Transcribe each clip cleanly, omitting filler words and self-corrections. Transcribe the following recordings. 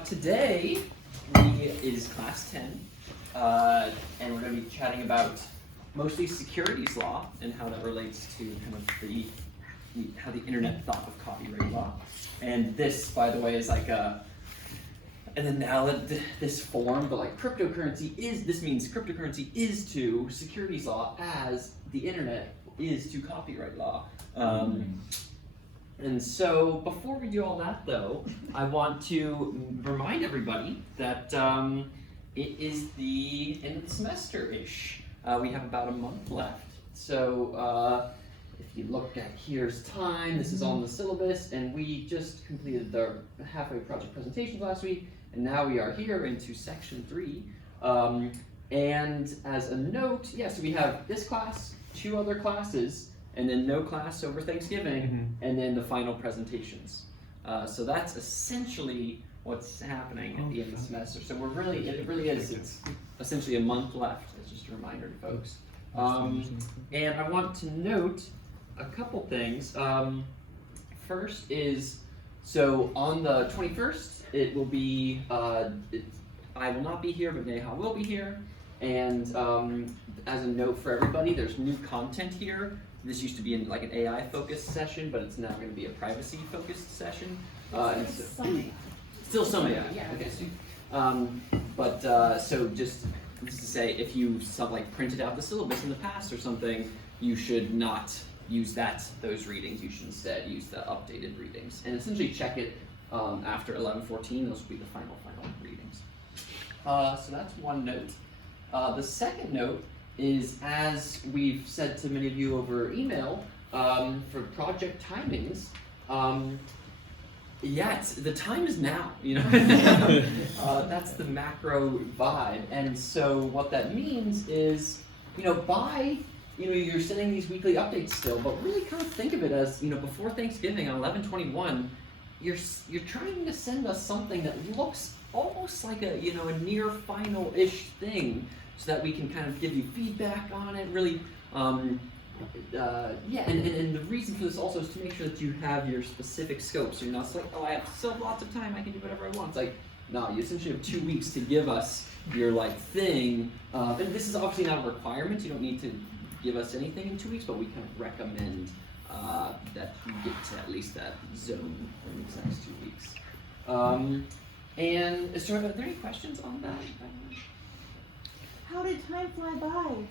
Today is class 10, and we're going to be chatting about mostly securities law and how that relates to kind of how the internet thought of copyright law. And this, by the way, is like this form, but like this means cryptocurrency is to securities law as the internet is to copyright law. And so before we do all that though, I want to remind everybody that it is the end of the semester-ish. We have about a month left. So if you look at here's time, this is on the syllabus, and we just completed the halfway project presentations last week, and now we are here into section 3. And as a note, so we have this class, 2 other classes, and then no class over Thanksgiving, and then the final presentations. So that's essentially what's happening at the end of the semester. So it really is, it's essentially a month left. It's just a reminder to folks. And I want to note a couple things. First is, so on the 21st, it will be, I will not be here, but Neha will be here. And as a note for everybody, there's new content here. This used to be in like an AI-focused session, but it's now going to be a privacy-focused session. Still some AI. Yeah. Okay. So just to say, if you printed out the syllabus in the past or something, you should not use those readings. You should instead use the updated readings, and essentially check it after 11:14. Those will be the final readings. So that's one note. The second note is, as we've said to many of you over email, for project timings, the time is now, that's the macro vibe. And so what that means is, you're sending these weekly updates still, but really kind of think of it as, before Thanksgiving on 11/21, you're trying to send us something that looks almost like a near final-ish thing, so that we can kind of give you feedback on it, really, and the reason for this also is to make sure that you have your specific scope, so you're not like, oh, I have still lots of time, I can do whatever I want. It's like, no, you essentially have 2 weeks to give us your thing, and this is obviously not a requirement, you don't need to give us anything in 2 weeks, but we kind of recommend that you get to at least that zone for these next 2 weeks. And so are there any questions on that? How did time fly by?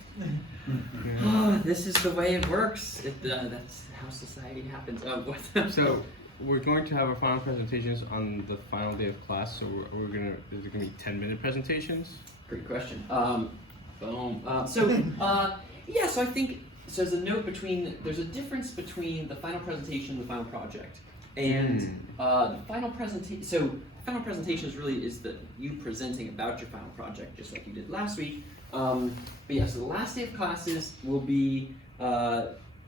This is the way it works. That's how society happens. So we're going to have our final presentations on the final day of class. So is it gonna be 10-minute presentations? Great question. Boom. So I think there's a note there's a difference between the final presentation and the final project. And the final presentation. So final presentation is that you presenting about your final project, just like you did last week. So the last day of classes will be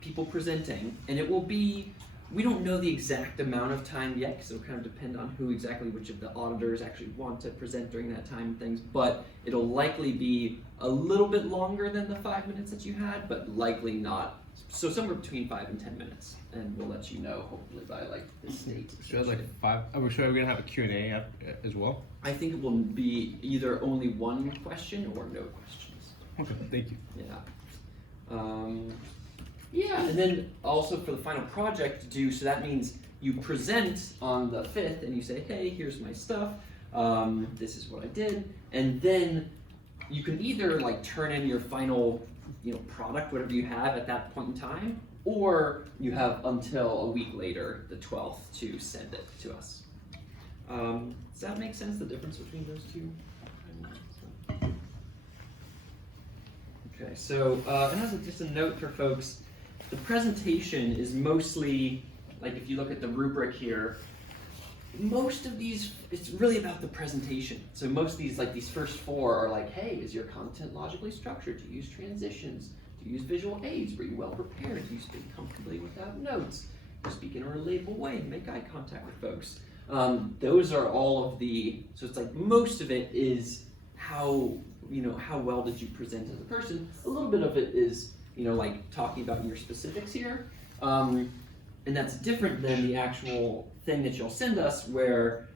people presenting, and it will be, we don't know the exact amount of time yet, because it'll kind of depend on which of the auditors actually want to present during that time and things, but it'll likely be a little bit longer than the 5 minutes that you had, but likely not. So somewhere between 5 and 10 minutes, and we'll let you know hopefully by this date. So 5. Are we sure we're gonna have a Q&A as well? I think it will be either only one question or no questions. Okay, thank you. And then also for the final project due, so that means you present on the 5th and you say, hey, here's my stuff, this is what I did, and then you can either turn in your final product, whatever you have at that point in time, or you have until a week later, the 12th, to send it to us. Does that make sense, the difference between those two? Okay, so and as just a note for folks, the presentation is mostly, if you look at the rubric here, most of these, it's really about the presentation. So most of these, these first 4 are hey, is your content logically structured? Do you use transitions? Do you use visual aids? Were you well prepared? Do you speak comfortably without notes? Do you speak in a relatable way and make eye contact with folks? Those are all of the, so it's most of it is how well did you present as a person? A little bit of it is, talking about your specifics here. And that's different than the actual thing that you'll send us, where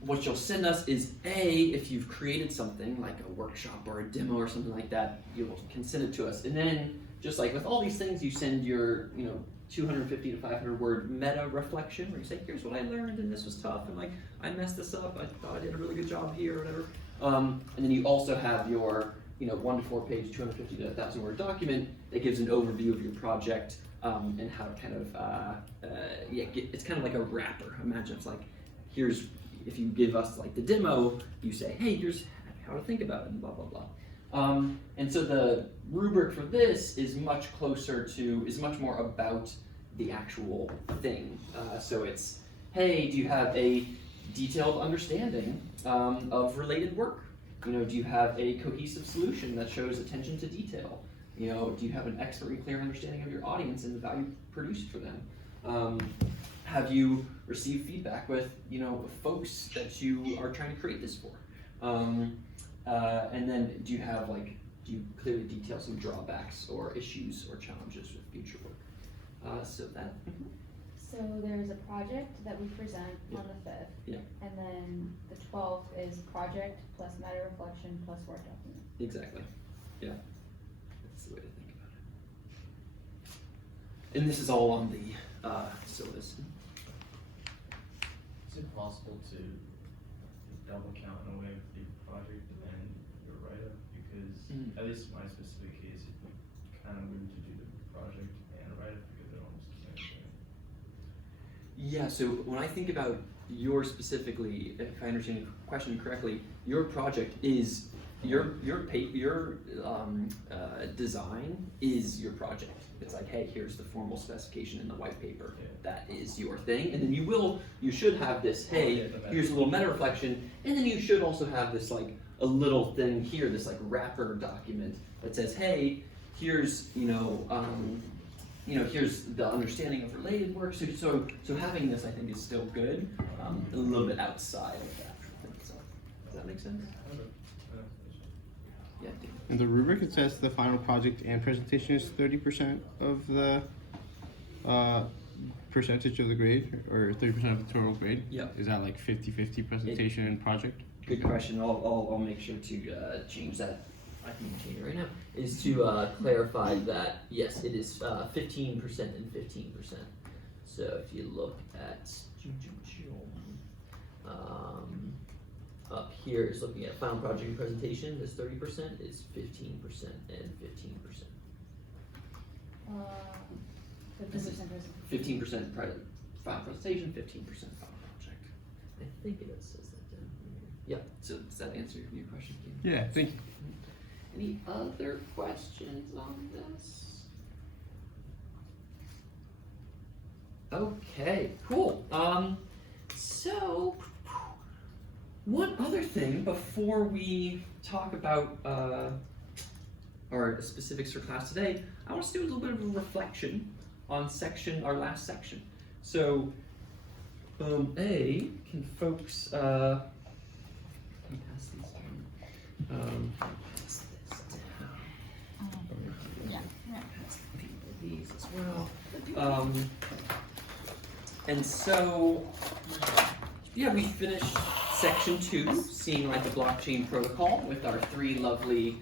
what you'll send us is if you've created something like a workshop or a demo or something like that, you can send it to us. And then just like with all these things, you send your 250 to 500 word meta reflection where you say, here's what I learned and this was tough and like I messed this up, I thought I did a really good job here or whatever. And then you also have your 1 to 4 page, 250 to 1,000 word document that gives an overview of your project and how to kind of it's kind of like a wrapper. Imagine it's like, here's, if you give us like the demo, you say, hey, here's how to think about it and blah blah blah. And so the rubric for this is much more about the actual thing. So it's, hey, do you have a detailed understanding of related work? Do you have a cohesive solution that shows attention to detail? Do you have an expert and clear understanding of your audience and the value produced for them? Have you received feedback with folks that you are trying to create this for? And then do you clearly detail some drawbacks or issues or challenges with future work? So So there's a project that we present on the 5th, and then the 12th is project plus meta reflection plus work document. Exactly. Yeah. That's the way to think about it. And this is all on the syllabus. Is it possible to double count in a way with the project and your write-up? Because at least in my specific case, it'd be kind of weird to do the project and a write-up because they're almost the same thing. Yeah, so when I think about your specifically, if I understand your question correctly, your project is your design is your project. It's like, hey, here's the formal specification in the white paper. Yeah. That is your thing. And then you should have this, hey, here's a little meta reflection, and then you should also have this like a little thing here, this like wrapper document that says, hey, here's here's the understanding of related work. So having this, I think, is still good. A little bit outside of that. So, does that make sense? Yeah. In the rubric, it says the final project and presentation is 30% of the percentage of the grade, or 30% of the total grade. Yeah. Is that like 50-50 presentation and project? Good question. I'll make sure to change that. I can change it right now. Is to clarify that yes, it is 15% and 15%. So if you look at up here is looking at final project and presentation. This 30% is 15% and 15%. 15% 15% final presentation, 15% final project. I think it says that down here. Yeah. So does that answer your question? Yeah, thank you. Any other questions on this? Okay, cool. So one other thing before we talk about our specifics for class today, I want us to do a little bit of a reflection on our last section. So, can folks, let me pass these down. Pass this down. Pass these as well. And so, yeah, we finished section 2, seeing like the blockchain protocol with our 3 lovely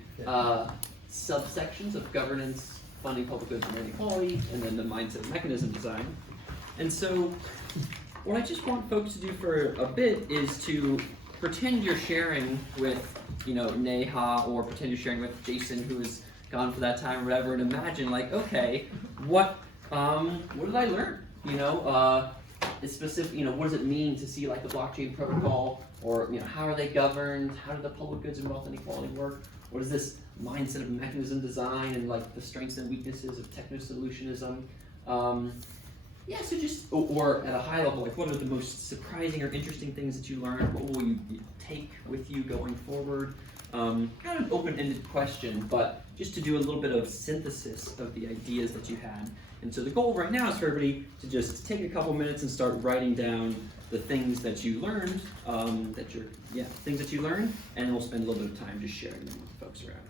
subsections of governance, funding, public goods, and inequality, and then the mindset mechanism design. And so, what I just want folks to do for a bit is to pretend you're sharing with, Neha, or pretend you're sharing with Jason, who is gone for that time or whatever, and imagine like, okay, what did I learn? It's specific, what does it mean to see like the blockchain protocol, or how are they governed? How do the public goods and wealth inequality work? What is this mindset of mechanism design and like the strengths and weaknesses of techno-solutionism? So just, or at a high level, like what are the most surprising or interesting things that you learned? What will you take with you going forward? Kind of an open-ended question, but just to do a little bit of synthesis of the ideas that you had. And so the goal right now is for everybody to just take a couple minutes and start writing down the things that you learned, things that you learned, and then we'll spend a little bit of time just sharing them with the folks around.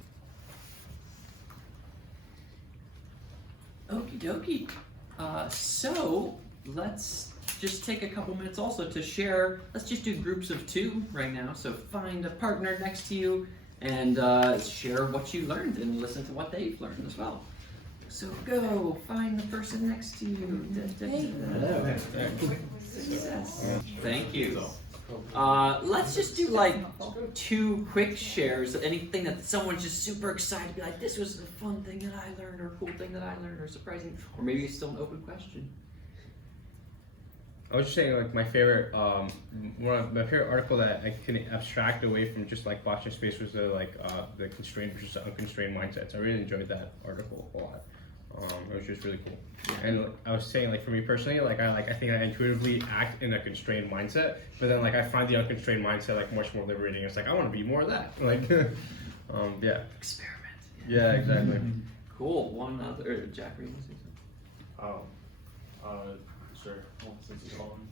Okie dokie. So let's just take a couple minutes also to share. Let's just do groups of 2 right now. So find a partner next to you and share what you learned and listen to what they've learned as well. So go find the person next to you. Hello. Success. Thank you. Let's just do like 2 quick shares of anything that someone's just super excited, be like, this was a fun thing that I learned, or a cool thing that I learned, or surprising, or maybe it's still an open question. I was just saying, like, my favorite article that I can abstract away from just like watching space was the constrained versus unconstrained mindsets. I really enjoyed that article a lot. It was just really cool. And I was saying, like, for me personally, I think I intuitively act in a constrained mindset, but then like I find the unconstrained mindset like much more liberating. It's like I want to be more of that. Like, yeah. Experiment. Yeah, exactly. Cool. One other, Jack, were you gonna say something? Sure. Well, since you called me.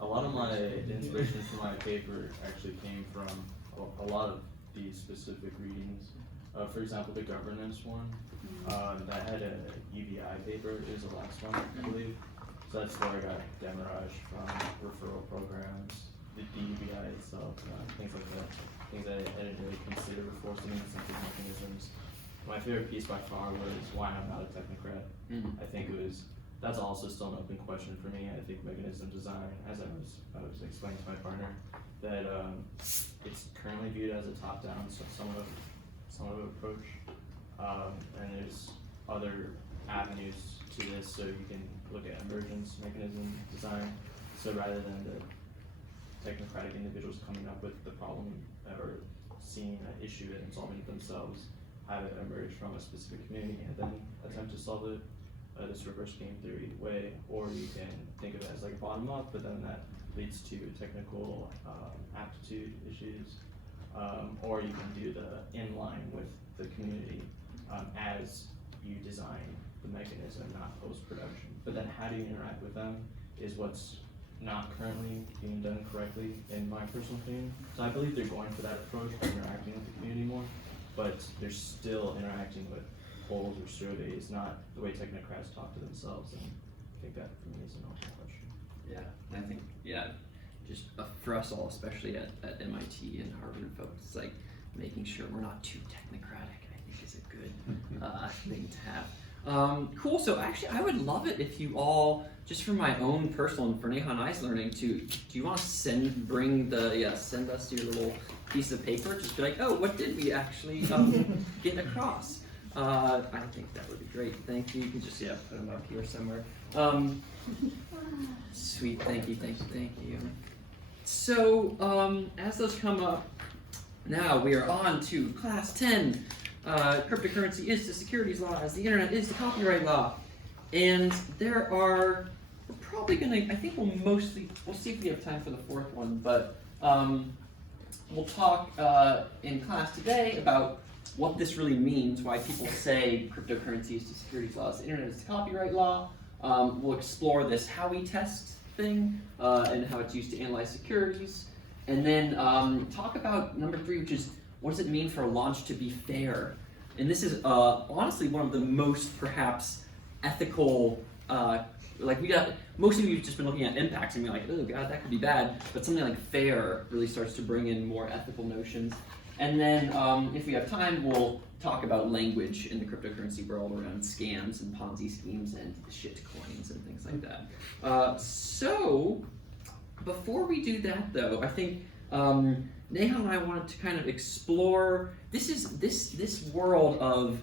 A lot of my inspiration for my paper actually came from a lot of these specific readings. For example, the governance one. That had a UBI paper. It was the last one, I believe. So that's where I got demarage from, referral programs, the UBI itself, things like that. Things I didn't really consider before, some incentive mechanisms. My favorite piece by far was Why I'm Not a Technocrat. I think that's also still an open question for me. I think mechanism design, as I was explaining to my partner, that it's currently viewed as a top-down, so somewhat of approach. And there's other avenues to this, so you can look at emergence mechanism design. So rather than the technocratic individuals coming up with the problem or seeing an issue and solving it themselves, have it emerge from a specific community and then attempt to solve it this reverse game theory way. Or you can think of it as like bottom up, but then that leads to technical aptitude issues. Or you can do the inline with the community as you design the mechanism, not post-production. But then how do you interact with them is what's not currently being done correctly, in my personal opinion. So I believe they're going for that approach by interacting with the community more, but they're still interacting with polls or surveys, not the way technocrats talk to themselves. And I think that for me is an open question. Yeah, I think, just for us all, especially at MIT and Harvard and folks, it's like making sure we're not too technocratic, I think is a good thing to have. Cool, so actually I would love it if you all, just for my own personal and for Neha and I's learning, do you want to send us your little piece of paper? Just be like, oh, what did we actually get across? I think that would be great. Thank you. You can just put them up here somewhere. Sweet. Thank you. So as those come up, now we are on to class 10. Cryptocurrency is the securities law as the internet is the copyright law. And we're probably gonna, I think we'll see if we have time for the fourth one, but we'll talk in class today about what this really means, why people say cryptocurrency is the securities law, the internet is the copyright law. We'll explore this Howie Test thing and how it's used to analyze securities. And then talk about number 3, which is what does it mean for a launch to be fair? And this is honestly one of the most perhaps ethical, most of you have just been looking at impacts and being like, oh god, that could be bad. But something like fair really starts to bring in more ethical notions. And then if we have time, we'll talk about language in the cryptocurrency world around scams and Ponzi schemes and shit coins and things like that. So before we do that though, I think Neha and I wanted to kind of explore this world of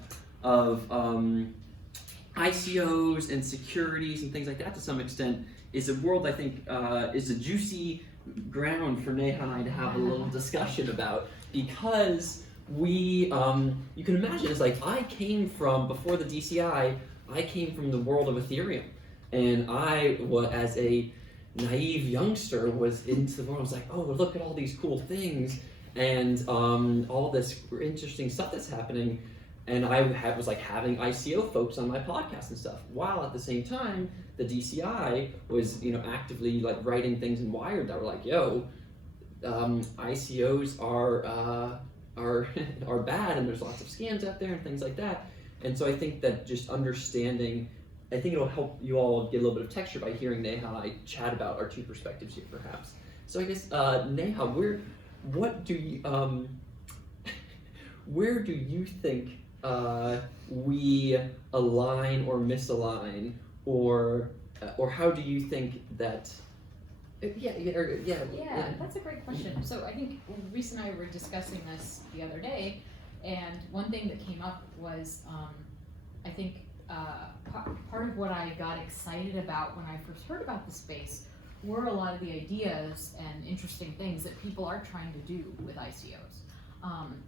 ICOs and securities and things like that to some extent is a world I think is a juicy ground for Neha and I to have a little discussion about, because you can imagine it's like I came from, before the DCI, I came from the world of Ethereum, and I was, as a naive youngster, was into the world. I was like, oh, look at all these cool things and all this interesting stuff that's happening. And I was like having ICO folks on my podcast and stuff, while at the same time the DCI was actively like writing things in Wired that were like, yo, ICOs are bad and there's lots of scams out there and things like that. And so I think that just understanding I think it'll help you all get a little bit of texture by hearing Neha and I chat about our two perspectives here, perhaps. So I guess Neha, where do you think we align or misalign, or how do you think that? Yeah, That's a great question. So I think Reese and I were discussing this the other day, and one thing that came up was I think part of what I got excited about when I first heard about the space were a lot of the ideas and interesting things that people are trying to do with ICOs.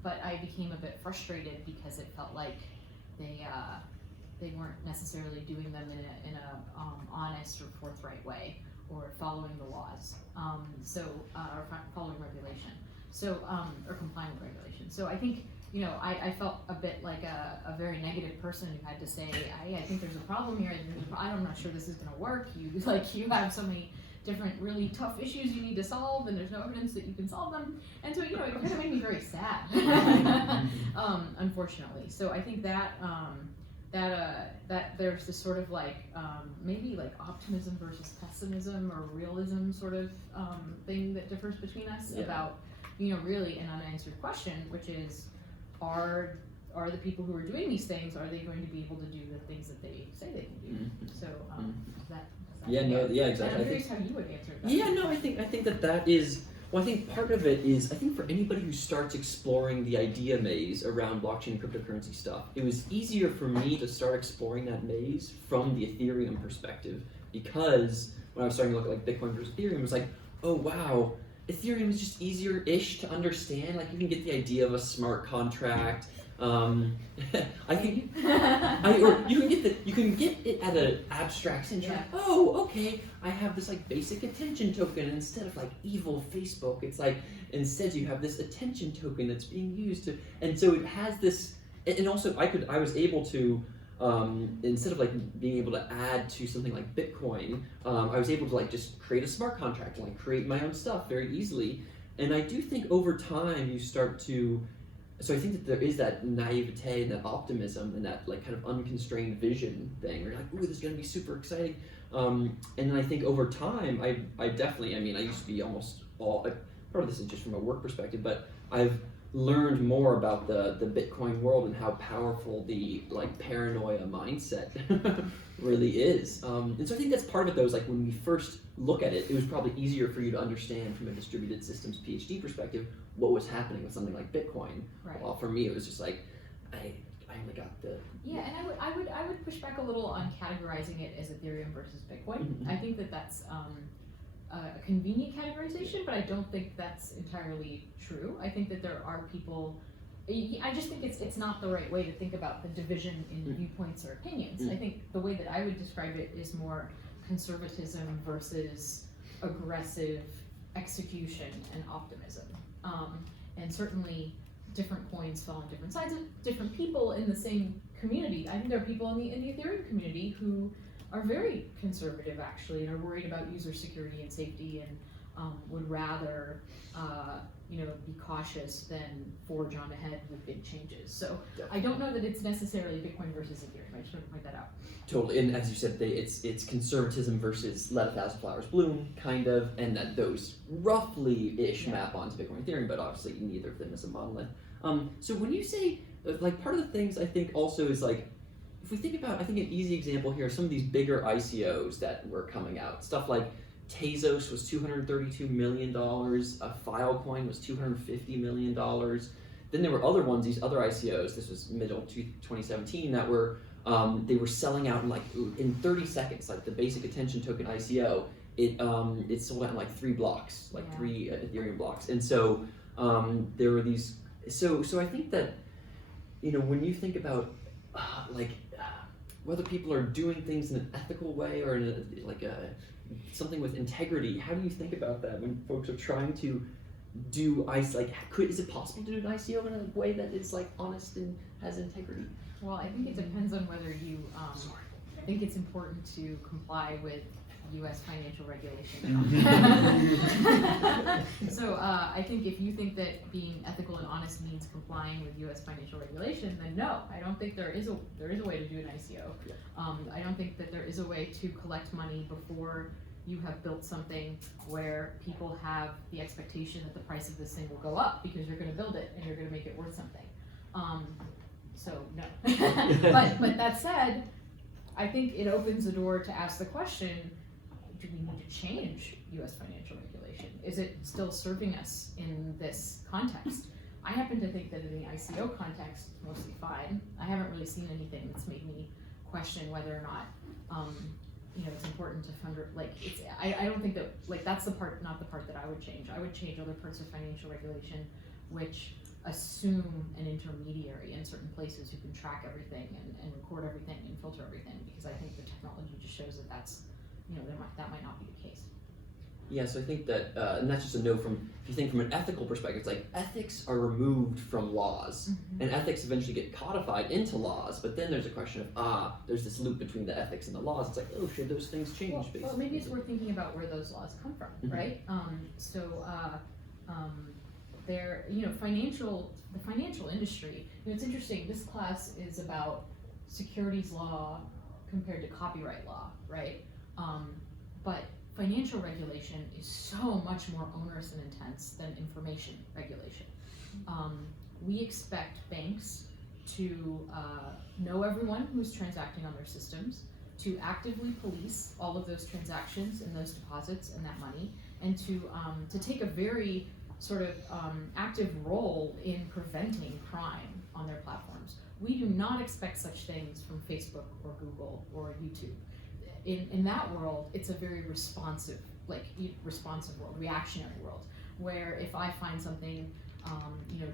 But I became a bit frustrated because it felt like they weren't necessarily doing them in a honest or forthright way, or following the laws, or following regulation, or complying with regulation. So I think, I felt a bit like a very negative person who had to say, I think there's a problem here, I'm not sure this is gonna work, you have so many different really tough issues you need to solve, and there's no evidence that you can solve them, and so, it kind of made me very sad, unfortunately. So I think that there's this sort of maybe optimism versus pessimism or realism sort of thing that differs between us about, really an unanswered question, which is, are the people who are doing these things, are they going to be able to do the things that they say they can do? So exactly. I'm curious how you would answer that. Yeah, no, I think that is. Well, I think part of it is, I think for anybody who starts exploring the idea maze around blockchain and cryptocurrency stuff, it was easier for me to start exploring that maze from the Ethereum perspective, because when I was starting to look at Bitcoin versus Ethereum, it was like, oh wow, Ethereum is just easier-ish to understand. You can get the idea of a smart contract. I think, you can get it at an abstract sense. Yeah. Oh, okay, I have this basic attention token, and instead of evil Facebook, it's instead you have this attention token that's being used to, and so it has this, and also I was able to, instead of being able to add to something like Bitcoin, I was able to just create a smart contract and create my own stuff very easily. And I do think over time you start to, so I think that there is that naivete and that optimism and that kind of unconstrained vision thing. Where you're ooh, this is going to be super exciting. And then I think over time, I definitely, I used to be almost all, part of this is just from a work perspective, but I've learned more about the Bitcoin world and how powerful the paranoia mindset really is. And so I think that's part of it, though, is when we first look at it, it was probably easier for you to understand from a distributed systems PhD perspective what was happening with something like Bitcoin. Right. Well, for me, it was just I only got the... Yeah, and I would push back a little on categorizing it as Ethereum versus Bitcoin. Mm-hmm. I think that that's a convenient categorization, but I don't think that's entirely true. I think that there are people, I just think it's not the right way to think about the division in viewpoints or opinions. I think the way that I would describe it is more conservatism versus aggressive execution and optimism. And certainly different coins fall on different sides of different people in the same community. I think there are people in the Ethereum community who are very conservative actually and are worried about user security and safety and would rather be cautious than forge on ahead with big changes. So I don't know that it's necessarily Bitcoin versus Ethereum. I just want to point that out. Totally, and as you said, it's conservatism versus let 1,000 flowers bloom, kind of, and that those roughly-ish map onto Bitcoin and Ethereum, but obviously neither of them is a monolith. So when you say, part of the things I think also is if we think about, I think an easy example here are some of these bigger ICOs that were coming out. Stuff like Tezos was $232 million, Filecoin was $250 million. Then there were other ones, these other ICOs, this was middle 2017, that were, they were selling out in 30 seconds, the basic attention token ICO, it sold out in 3 blocks, 3 Ethereum blocks. And so there were these, so I think that, when you think about whether people are doing things in an ethical way or in something with integrity, how do you think about that when folks are trying to do is it possible to do an ICO in a way that is honest and has integrity? Well, I think it depends on whether you think it's important to comply with U.S. financial regulation. So I think if you think that being ethical and honest means complying with U.S. financial regulation, then no, I don't think there is a way to do an ICO. Yeah. I don't think that there is a way to collect money before you have built something where people have the expectation that the price of this thing will go up because you're going to build it and you're going to make it worth something. So no. but that said, I think it opens the door to ask the question, do we need to change U.S. financial regulation? Is it still serving us in this context? I happen to think that in the ICO context, it's mostly fine. I haven't really seen anything that's made me question whether or not, it's important to fund, I don't think that, that's the part, not the part that I would change. I would change other parts of financial regulation which assume an intermediary in certain places who can track everything and record everything and filter everything, because I think the technology just shows that that's, that might not be the case. Yeah, so I think that, and that's just a note from, if you think from an ethical perspective, it's like ethics are removed from laws, and ethics eventually get codified into laws, but then there's a question of, there's this loop between the ethics and the laws. It's like, oh, should those things change? Well, maybe it's worth thinking about where those laws come from, right? They're, the financial industry, it's interesting, this class is about securities law compared to copyright law, right? But financial regulation is so much more onerous and intense than information regulation. We expect banks to know everyone who's transacting on their systems, to actively police all of those transactions and those deposits and that money, and to take a very sort of active role in preventing crime on their platforms. We do not expect such things from Facebook or Google or YouTube. In that world, it's a very responsive world, reactionary world, where if I find something,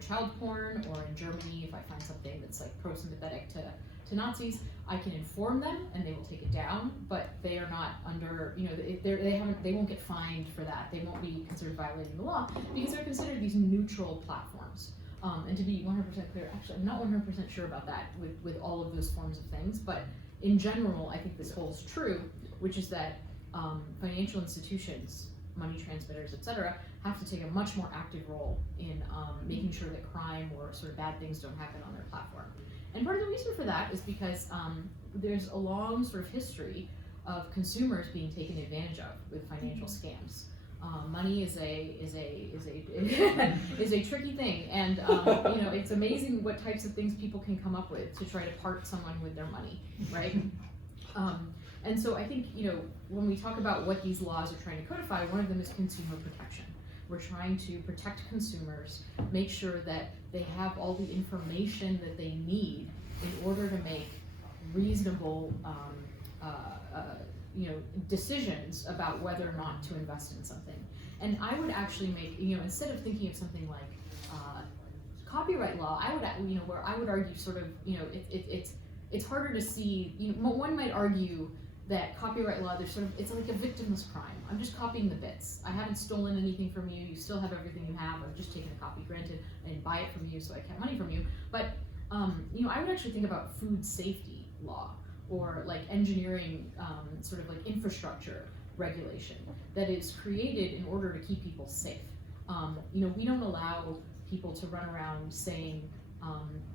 child porn, or in Germany, if I find something that's like pro-sympathetic to Nazis, I can inform them and they will take it down, but they are not under, they won't get fined for that. They won't be considered violating the law because they're considered these neutral platforms. And to be 100% clear, actually, I'm not 100% sure about that with all of those forms of things, but in general, I think this holds true, which is that financial institutions, money transmitters, etc., have to take a much more active role in making sure that crime or sort of bad things don't happen on their platform. And part of the reason for that is because there's a long sort of history of consumers being taken advantage of with financial scams. Money is a tricky thing, and it's amazing what types of things people can come up with to try to part someone with their money, right? And so I think when we talk about what these laws are trying to codify, one of them is consumer protection. We're trying to protect consumers, make sure that they have all the information that they need in order to make reasonable decisions about whether or not to invest in something. And I would actually make, instead of thinking of something like copyright law, I would argue sort of, it's harder to see, one might argue that copyright law, it's like a victimless crime. I'm just copying the bits. I haven't stolen anything from you. You still have everything you have. I've just taken a copy. Granted, I didn't buy it from you, so I kept money from you. But I would actually think about food safety law, or like engineering, sort of like infrastructure regulation that is created in order to keep people safe. We don't allow people to run around saying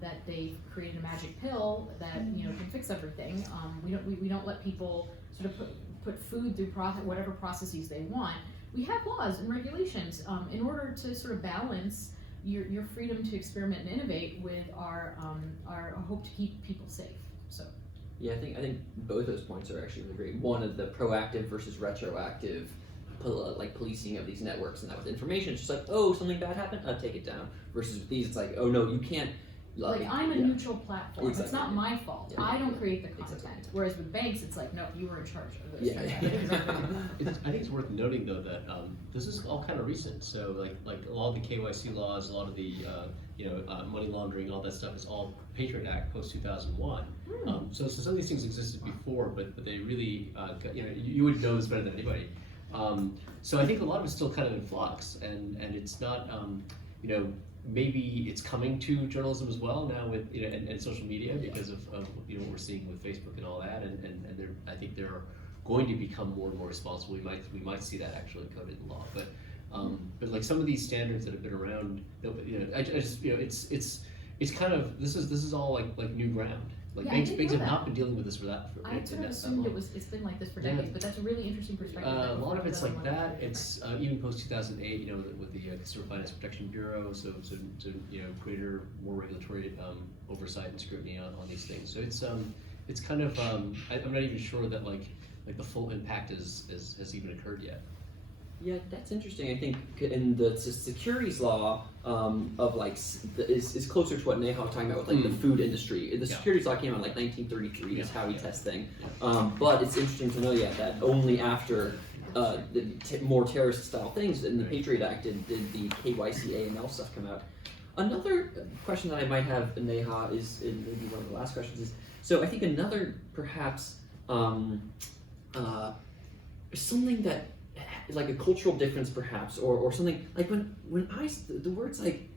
that they've created a magic pill that can fix everything. We don't let people sort of put food through whatever processes they want. We have laws and regulations in order to sort of balance your freedom to experiment and innovate with our hope to keep people safe. So. Yeah, I think both those points are actually really great. One of the proactive versus retroactive, policing of these networks, and that with information, it's just like, oh, something bad happened, take it down. Versus with these, it's like, oh no, you can't. I'm a neutral platform. Exactly. It's not my fault. Yeah. I don't create the content. Exactly. Whereas with banks, it's like, no, you were in charge of this. Yeah. I think it's worth noting though that this is all kind of recent. So like a lot of the KYC laws, a lot of the money laundering, all that stuff is all Patriot Act post 2001. So some of these things existed before, but they really you would know this better than anybody. So I think a lot of it's still kind of in flux, and it's not maybe it's coming to journalism as well now with and social media because of what we're seeing with Facebook and all that, and I think there are going to become more and more responsible. We might see that actually coded in law, but like some of these standards that have been around, I just it's kind of this is all like new ground. Like Yeah, I banks didn't have know not been dealing with this I sort of assumed it's been like this for decades, but that's a really interesting perspective. A lot of it's like that. It's even post 2008, with the Consumer Finance Protection Bureau, so greater, more regulatory oversight and scrutiny on these things. So it's kind of I'm not even sure that like the full impact has even occurred yet. Yeah, that's interesting. I think in the securities law of like is closer to what Neha was talking about with like the food industry. The securities law came out in like 1933, this Howie Test thing. But it's interesting to know, that only after more terrorist style things in the Patriot Act did the KYC AML stuff come out. Another question that I might have, Neha, is maybe one of the last questions is, so I think another perhaps something that like a cultural difference perhaps, or something like when the words like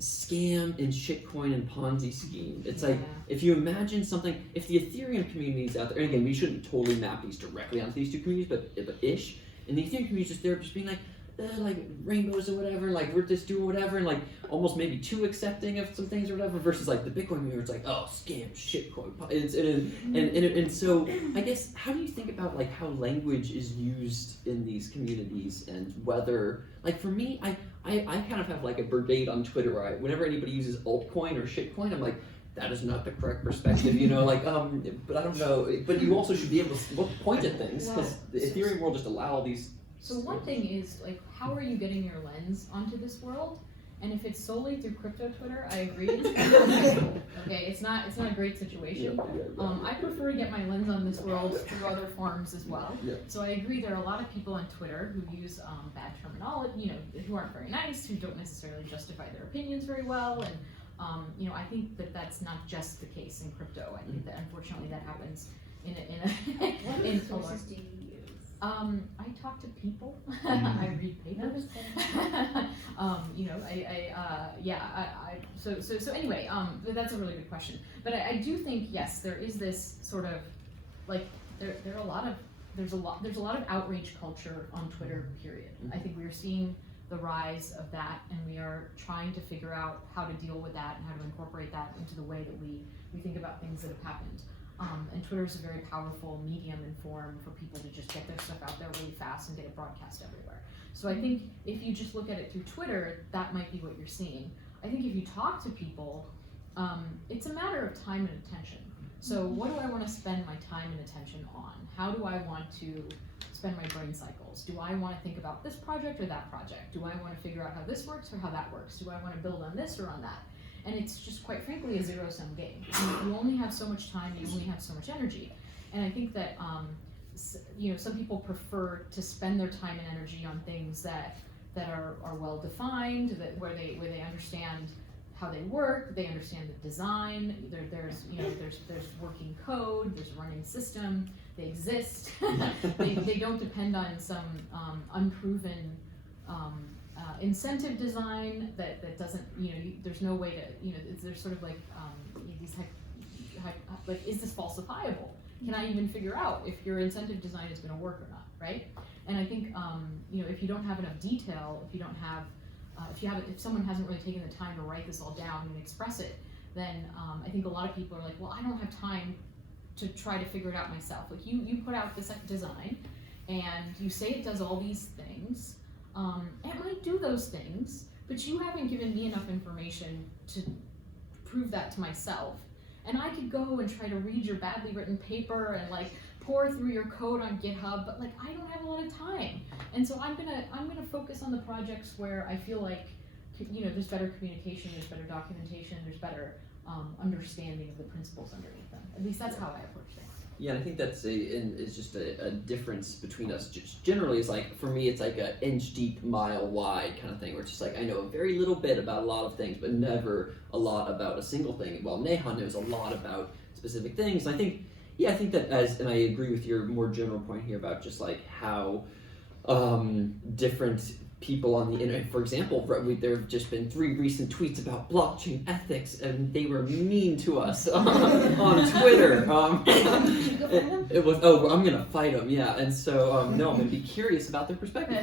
scam and shitcoin and Ponzi scheme, it's like if you imagine something, if the Ethereum communities out there, and again we shouldn't totally map these directly onto these two communities, but ish, and the Ethereum communities they're just being like rainbows or whatever, like we're just doing whatever, and like almost maybe too accepting of some things or whatever, versus like the Bitcoin community where it's like, oh, scam, shitcoin, and so I guess how do you think about like how language is used in these communities, and whether, like for me, I kind of have like a brigade on Twitter where whenever anybody uses altcoin or shitcoin, I'm like, that is not the correct perspective, but I don't know, but you also should be able to point at things, because the Ethereum world just allow all these. So one thing is, like, how are you getting your lens onto this world? And if it's solely through crypto Twitter, I agree. Okay, it's not a great situation. I prefer to get my lens on this world through other forms as well. So I agree there are a lot of people on Twitter who use bad terminology, who aren't very nice, who don't necessarily justify their opinions very well, and I think that that's not just the case in crypto. I think that unfortunately that happens What resources do you use? I talk to people. I read papers. So anyway, that's a really good question. But I do think, yes, there is this sort of like there's a lot of outrage culture on Twitter, period. I think we are seeing the rise of that, and we are trying to figure out how to deal with that and how to incorporate that into the way that we think about things that have happened. And Twitter is a very powerful medium and forum for people to just get their stuff out there really fast and get it broadcast everywhere. So I think if you just look at it through Twitter, that might be what you're seeing. I think if you talk to people, it's a matter of time and attention. So what do I want to spend my time and attention on? How do I want to spend my brain cycles? Do I want to think about this project or that project? Do I want to figure out how this works or how that works? Do I want to build on this or on that? And it's just, quite frankly, a zero-sum game. You only have so much time, you only have so much energy. And I think that, some people prefer to spend their time and energy on things that are well-defined, where they understand how they work, they understand the design, there's working code, there's a running system, they exist. they don't depend on some unproven incentive design that doesn't, there's no way to, there's sort of like these like, is this falsifiable? Can I even figure out if your incentive design is going to work or not, right? And I think, if you don't have enough detail, if you don't have, if someone hasn't really taken the time to write this all down and express it, then I think a lot of people are like, well, I don't have time to try to figure it out myself. Like you put out this design, and you say it does all these things. It might do those things, but you haven't given me enough information to prove that to myself. And I could go and try to read your badly written paper and like pour through your code on GitHub, but like I don't have a lot of time. And so I'm gonna focus on the projects where I feel like there's better communication, there's better documentation, there's better understanding of the principles underneath them. At least that's how I approach things. Yeah, and I think that's it's just a difference between us. Just generally, it's like, for me, it's like an inch deep, mile wide kind of thing, where it's just like, I know a very little bit about a lot of things, but never a lot about a single thing. While Neha knows a lot about specific things. And I think that and I agree with your more general point here about just like how different people on the internet. For example, there have just been 3 recent tweets about blockchain ethics, and they were mean to us on Twitter. It was, oh, I'm gonna fight them, yeah. And so, no, I'm gonna be curious about their perspective.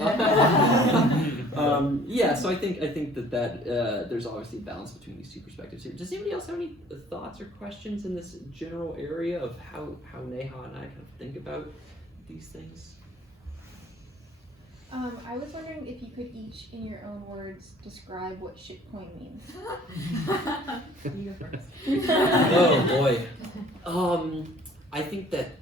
Yeah, so I think that there's obviously a balance between these 2 perspectives here. Does anybody else have any thoughts or questions in this general area of how Neha and I kind of think about these things? I was wondering if you could each, in your own words, describe what shitcoin means. You go first. Oh boy. I think that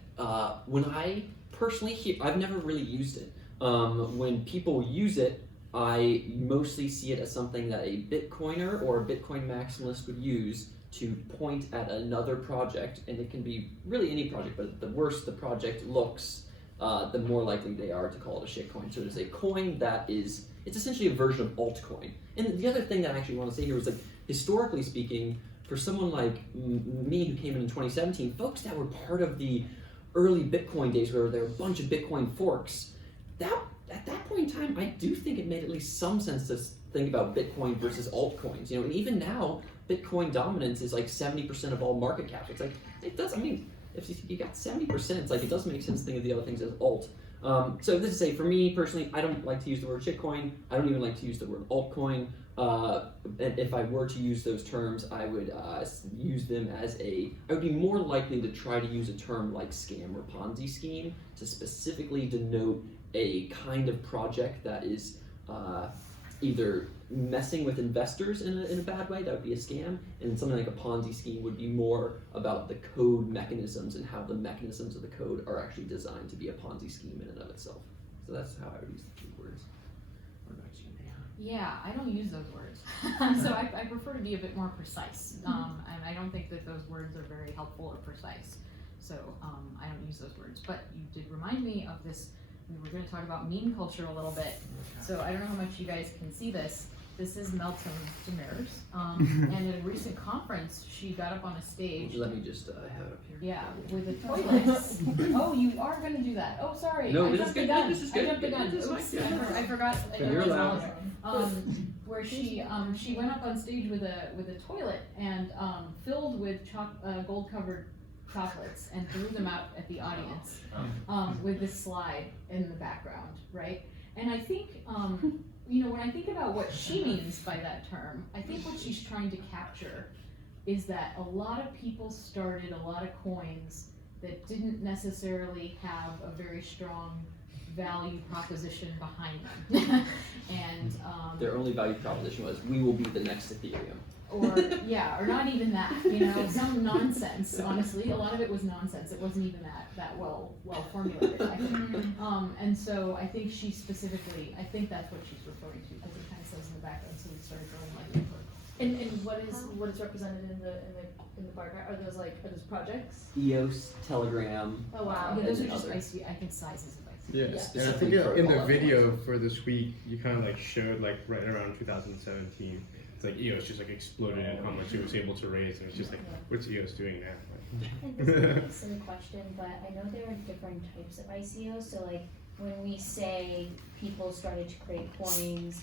when I personally hear, I've never really used it. When people use it, I mostly see it as something that a Bitcoiner or a Bitcoin maximalist would use to point at another project, and it can be really any project, but the worse the project looks, the more likely they are to call it a shitcoin. So it's a coin that is, it's essentially a version of altcoin. And the other thing that I actually want to say here is, like, historically speaking, for someone like me who came in 2017, folks that were part of the early Bitcoin days where there were a bunch of Bitcoin forks, at that point in time, I do think it made at least some sense to think about Bitcoin versus altcoins. You know, and even now, Bitcoin dominance is like 70% of all market cap. It's like, it does, I mean, if you got 70%, it's like, it does make sense to think of the other things as alt. So this is say, for me personally, I don't like to use the word shitcoin. I don't even like to use the word altcoin. And if I were to use those terms, I would use them as I would be more likely to try to use a term like scam or Ponzi scheme to specifically denote a kind of project that is either messing with investors in a bad way, that would be a scam, and something like a Ponzi scheme would be more about the code mechanisms and how the mechanisms of the code are actually designed to be a Ponzi scheme in and of itself. So that's how I would use the 2 words. What about you, Neha? Yeah, I don't use those words. So I prefer to be a bit more precise. And I don't think that those words are very helpful or precise. So I don't use those words. But you did remind me of this. We were going to talk about meme culture a little bit. So I don't know how much you guys can see this. This is Melton Demers. And at a recent conference, she got up on a stage. Let me just have it up here. Yeah, with a toilet. Oh, you are going to do that. Oh, sorry. No, I this jumped is the good. gun. This is I good. jumped the gun. This is Oops, good. I forgot. You're allowed. Where she went up on stage with a toilet and filled with gold covered chocolates and threw them out at the audience with this slide in the background, right? And I think you know, when I think about what she means by that term, I think what she's trying to capture is that a lot of people started a lot of coins that didn't necessarily have a very strong value proposition behind them. And Their only value proposition was, we will be the next Ethereum. or not even that, you know, some nonsense. Honestly, a lot of it was nonsense. It wasn't even that well formulated, I think. And so I think she specifically, I think that's what she's referring to, as it kind of says in the background. So we started going like that. And what is represented in the bar graph? Are those projects? EOS, Telegram. Oh wow. Yeah, those are and just other. I think sizes of ICO. Yes, Yeah. and I think Specifically in the protocol video for this week, you kind of like showed like right around 2017, it's like EOS just like exploded in how much it was able to raise, and it's just like, what's EOS doing now? And this is a silly question, but I know there are different types of ICOs. So like when we say people started to create coins,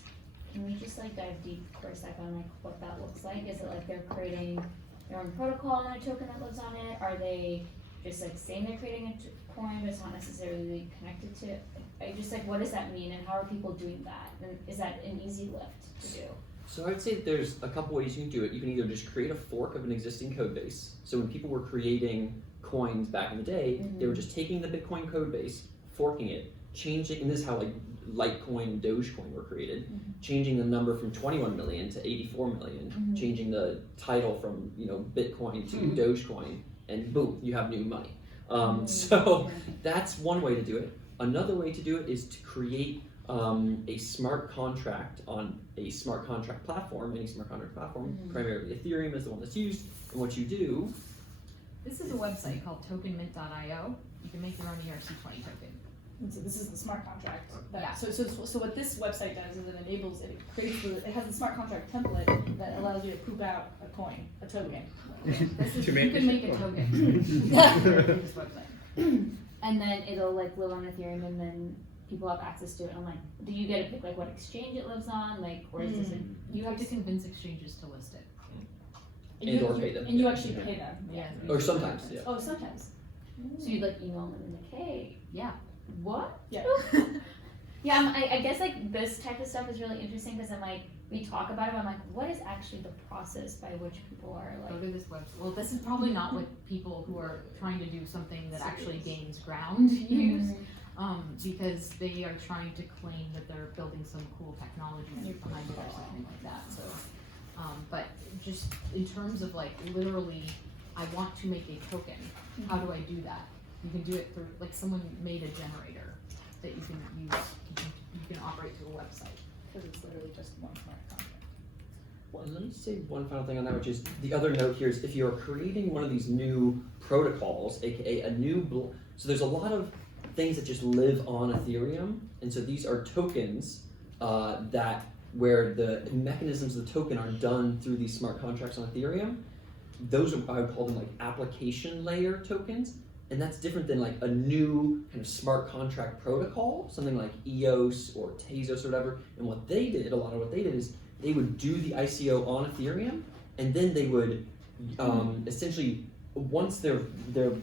can we just like dive deep for a second on like what that looks like? Is it like they're creating their own protocol and a token that lives on it? Are they just like saying they're creating a coin but it's not necessarily connected to it? I just like, what does that mean and how are people doing that? And is that an easy lift to do? So I would say that there's a couple ways you can do it. You can either just create a fork of an existing code base. So when people were creating coins back in the day, they were just taking the Bitcoin code base, forking it, changing, and this is how like Litecoin and Dogecoin were created, changing the number from 21 million to 84 million, changing the title from, you know, Bitcoin to Dogecoin, and boom, you have new money. So that's one way to do it. Another way to do it is to create a smart contract on a smart contract platform, any smart contract platform, primarily Ethereum is the one that's used, and what you do. This is a website called tokenmint.io. You can make your own ERC20 token. And so this is the smart contract. Yeah. So what this website does is it has a smart contract template that allows you to poop out a coin, a token. This is, To you make can a make a shitcoin. token. This website. And then it'll like live on Ethereum and then people have access to it. I'm like, do you get to pick like what exchange it lives on, like, or is this a, You have to convince exchanges to list it. And or pay them. And you actually pay them. Yeah. Or sometimes, yeah. Oh, sometimes. so you'd like email them and like, hey, Yeah. what? Yeah. Yeah, I guess like this type of stuff is really interesting because I'm like, we talk about it, but I'm like, what is actually the process by which people are Go like, to this website. Well, this is probably not what people who are trying to do something that actually gains ground use, because they are trying to claim that they're building some cool technology behind it or something like that. So, but just in terms of like literally, I want to make a token. How do I do that? You can do it through like someone made a generator that you can use. You can operate through a website. Because it's literally just one smart contract. Well, let me say one final thing on that, which is the other note here is if you're creating one of these new protocols, aka a new so there's a lot of things that just live on Ethereum, and so these are tokens that where the mechanisms of the token are done through these smart contracts on Ethereum. Those are, I would call them like application layer tokens, and that's different than like a new kind of smart contract protocol, something like EOS or Tezos or whatever. And what they did, a lot of what they did is they would do the ICO on Ethereum, and then they would essentially, once their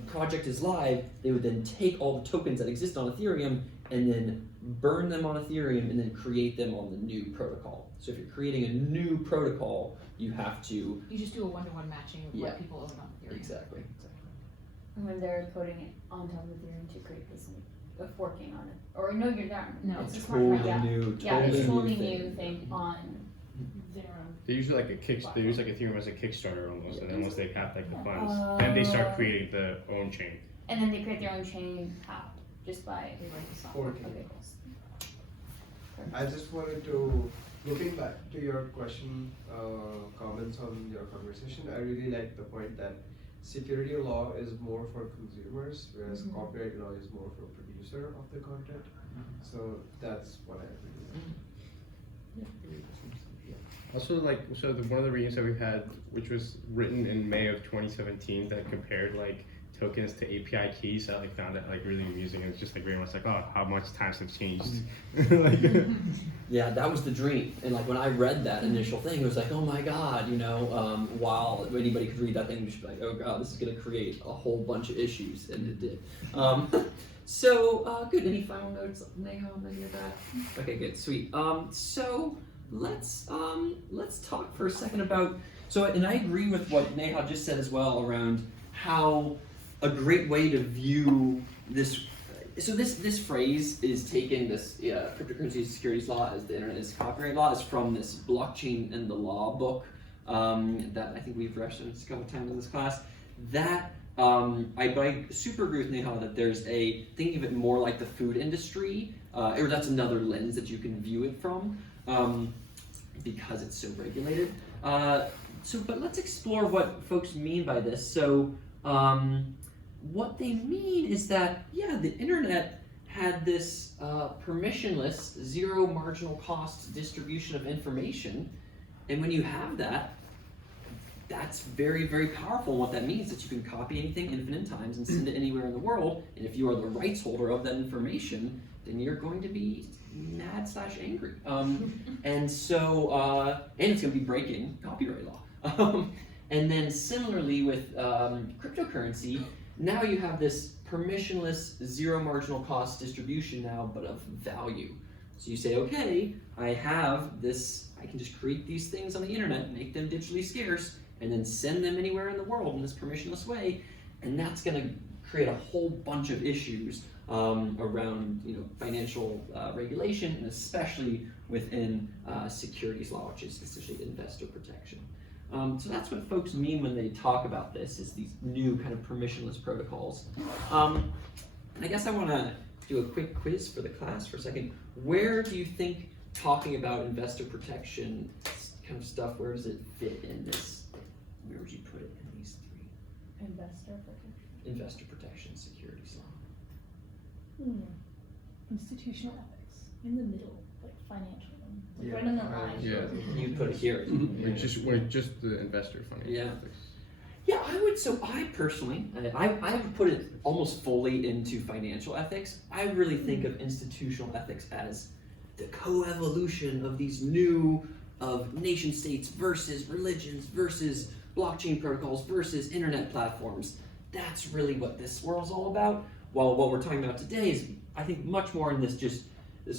project is live, they would then take all the tokens that exist on Ethereum and then burn them on Ethereum and then create them on the new protocol. So if you're creating a new protocol, you have to. You just do a one-to-one matching of what people own on Ethereum. Exactly. and when they're coding it on top of Ethereum to create this like, forking on it, or no, you're not. No, it's a Totally smart contract. new, Yeah, it's totally totally new thing on. Their own. They use like they use like Ethereum as a Kickstarter almost, and then once they have like the funds, Oh. then they start creating their own chain. And then they create their own chain how? Just by They write the software. Forking. okay. I just wanted to, looking back to your question, comments on your conversation, I really like the point that security law is more for consumers, whereas copyright law is more for producer of the content. So that's what I really like. Also, like, so one of the readings that we had, which was written in May of 2017, that compared like tokens to API keys, I like found it like really amusing. It's just like very much like, oh, how much times have changed. Like, Yeah, that was the dream. And like when I read that initial thing, it was like, oh my god, you know, while anybody could read that thing, you'd just be like, oh god, this is gonna create a whole bunch of issues, and it did. So good. Any final notes, Neha, on any of that? Okay, good, sweet. So let's talk for a second about. So, and I agree with what Neha just said as well around how a great way to view this. So this phrase is taken, this cryptocurrency securities law as the internet is copyright law, is from this Blockchain and the Law book that I think we've referenced a couple times in this class. That I super agree with Neha that there's thinking of it more like the food industry, or that's another lens that you can view it from, because it's so regulated. But let's explore what folks mean by this. So. What they mean is that, yeah, the internet had this permissionless, zero marginal cost distribution of information, and when you have that, that's very, very powerful. And what that means is that you can copy anything infinite times and send it anywhere in the world, and if you are the rights holder of that information, then you're going to be mad/angry. And so, and it's going to be breaking copyright law. And then similarly with cryptocurrency, now you have this permissionless, zero marginal cost distribution now, but of value. So you say, okay, I have this, I can just create these things on the internet, make them digitally scarce, and then send them anywhere in the world in this permissionless way, and that's going to create a whole bunch of issues around financial regulation, and especially within securities law, which is essentially investor protection. So that's what folks mean when they talk about this, is these new kind of permissionless protocols. And I guess I want to do a quick quiz for the class for a second. Where do you think talking about investor protection kind of stuff, where does it fit in this? Where would you put it in these three? Investor protection. Investor protection, securities law. Institutional ethics in the middle, like financial, Yeah. right in the line. yeah, You put it here. we're just the investor funding. Yeah. Yeah, I would. So I personally, I would put it almost fully into financial ethics. I really think of institutional ethics as the co-evolution of these new, of nation states versus religions versus blockchain protocols versus internet platforms. That's really what this world's all about. While what we're talking about today is, I think, much more in this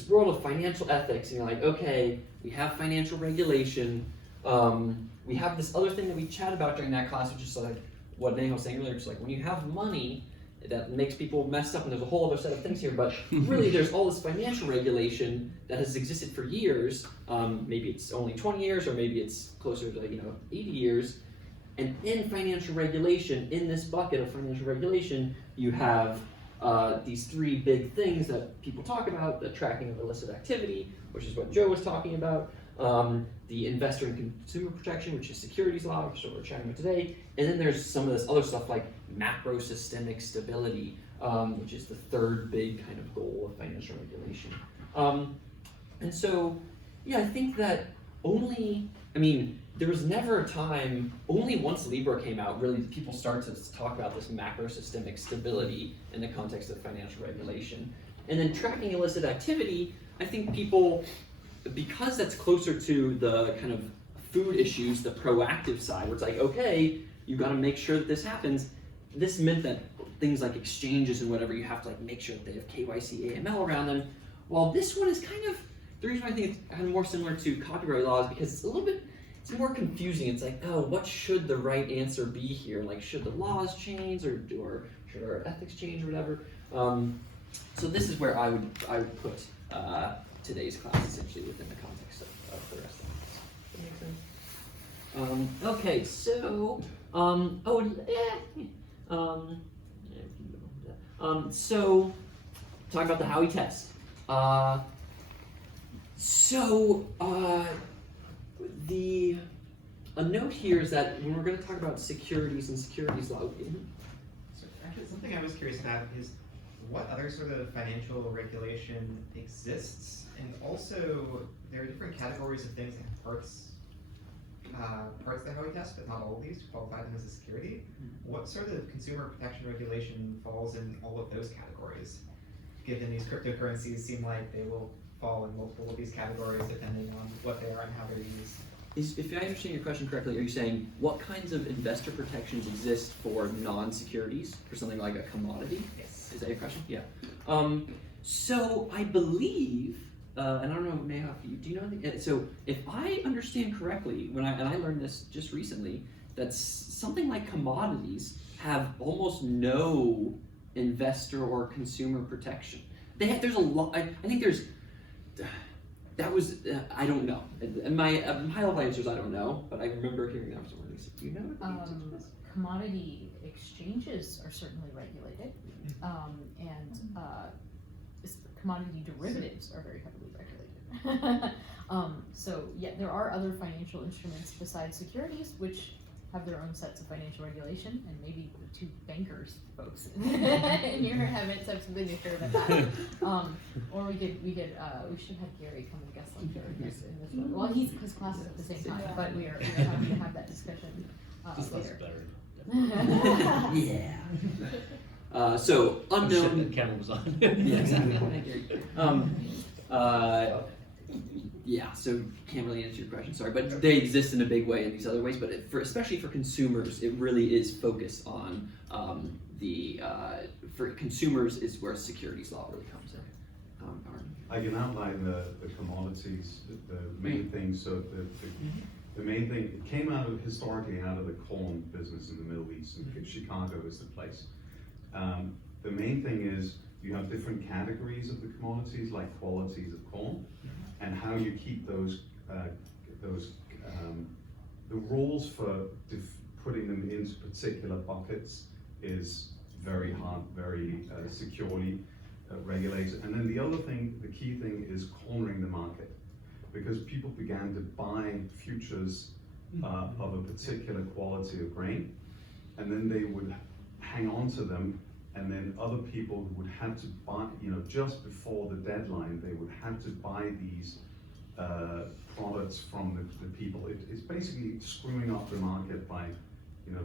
world of financial ethics. And you're like, okay, we have financial regulation. We have this other thing that we chat about during that class, which is like what Neha was saying earlier. Just like when you have money, that makes people messed up, and there's a whole other set of things here. But really, there's all this financial regulation that has existed for years. Maybe it's only 20 years, or maybe it's closer to 80 years. And in financial regulation, in this bucket of financial regulation, you have these three big things that people talk about: the tracking of illicit activity, which is what Joe was talking about. The investor and consumer protection, which is securities law, which is what we're chatting about today. And then there's some of this other stuff like macro systemic stability, which is the third big kind of goal of financial regulation. And so, yeah, I think that there was never a time, only once Libra came out, really people started to talk about this macro systemic stability in the context of financial regulation. And then tracking illicit activity, I think people, because that's closer to the kind of food issues, the proactive side, where it's like, okay, you got to make sure that this happens. This meant that things like exchanges and whatever, you have to make sure that they have KYC, AML around them. While this one is kind of, the reason why I think it's kind of more similar to copyright law is because it's more confusing. It's like, oh, what should the right answer be here? Like, should the laws change, or should our ethics change, or whatever? So this is where I would put today's class essentially within the context of the rest of this. Does that make sense? Okay, so so talk about the Howie Test. A note here is that when we're going to talk about securities and securities law. So actually, something I was curious about is what other sort of financial regulation exists, and also there are different categories of things that have parts of the Howie Test, but not all of these to qualify them as a security. What sort of consumer protection regulation falls in all of those categories? Given these cryptocurrencies seem like they will fall in multiple of these categories depending on what they are and how they're used. If I understand your question correctly, are you saying what kinds of investor protections exist for non-securities, for something like a commodity? Yes. Is that your question? Yeah. So I believe, and I don't know, Neha, do you know anything? So if I understand correctly, and I learned this just recently, that something like commodities have almost no investor or consumer protection. There's a lot. I think there's. That was I don't know. And my high level answer is I don't know, but I remember hearing that somewhere. Do you know what the answer to this? Commodity exchanges are certainly regulated, and commodity derivatives are very heavily regulated. So yeah, there are other financial instruments besides securities which have their own sets of financial regulation, and maybe the two bankers folks in your have something to share about that. Or we should have Gary come and guest lecture in this one. Well, his class is at the same time, but we are happy to have that discussion later. Yeah. So unknown. The camera was on. Yeah, exactly. Yeah, so can't really answer your question, sorry, but they exist in a big way in these other ways. But especially for consumers, it really is focused on for consumers is where securities law really comes in. I can outline the commodities, the main things. So the main thing, it came historically out of the corn business in the Middle East, and Chicago is the place. The main thing is you have different categories of the commodities, like qualities of corn, and how you keep those the rules for putting them into particular buckets is very hard, very securely regulated. And then the other thing, the key thing, is cornering the market, because people began to buy futures of a particular quality of grain, and then they would hang on to them, and then other people would have to buy, just before the deadline, they would have to buy these products from the people. It's basically screwing up the market by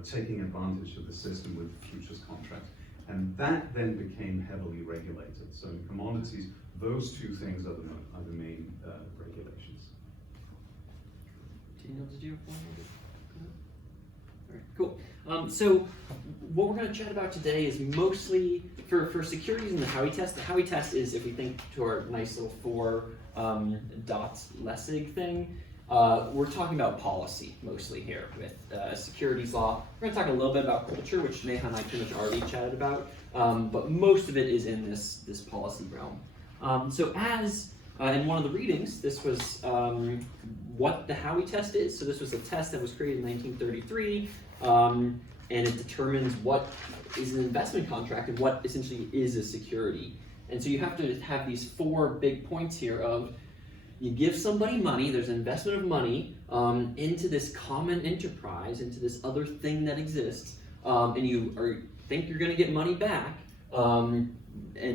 taking advantage of the system with futures contracts. And that then became heavily regulated. So in commodities, those two things are the main regulations. Daniel, did you have one more? All right, cool. So what we're going to chat about today is mostly for securities and the Howie Test. The Howie Test is, if we think to our nice little four dots Lessig thing, we're talking about policy mostly here with securities law. We're going to talk a little bit about culture, which Neha and I pretty much already chatted about, but most of it is in this policy realm. So as in one of the readings, this was what the Howie Test is. So this was a test that was created in 1933, and it determines what is an investment contract and what essentially is a security. And so you have to have these four big points here of you give somebody money, there's an investment of money into this common enterprise, into this other thing that exists, and you think you're going to get money back, and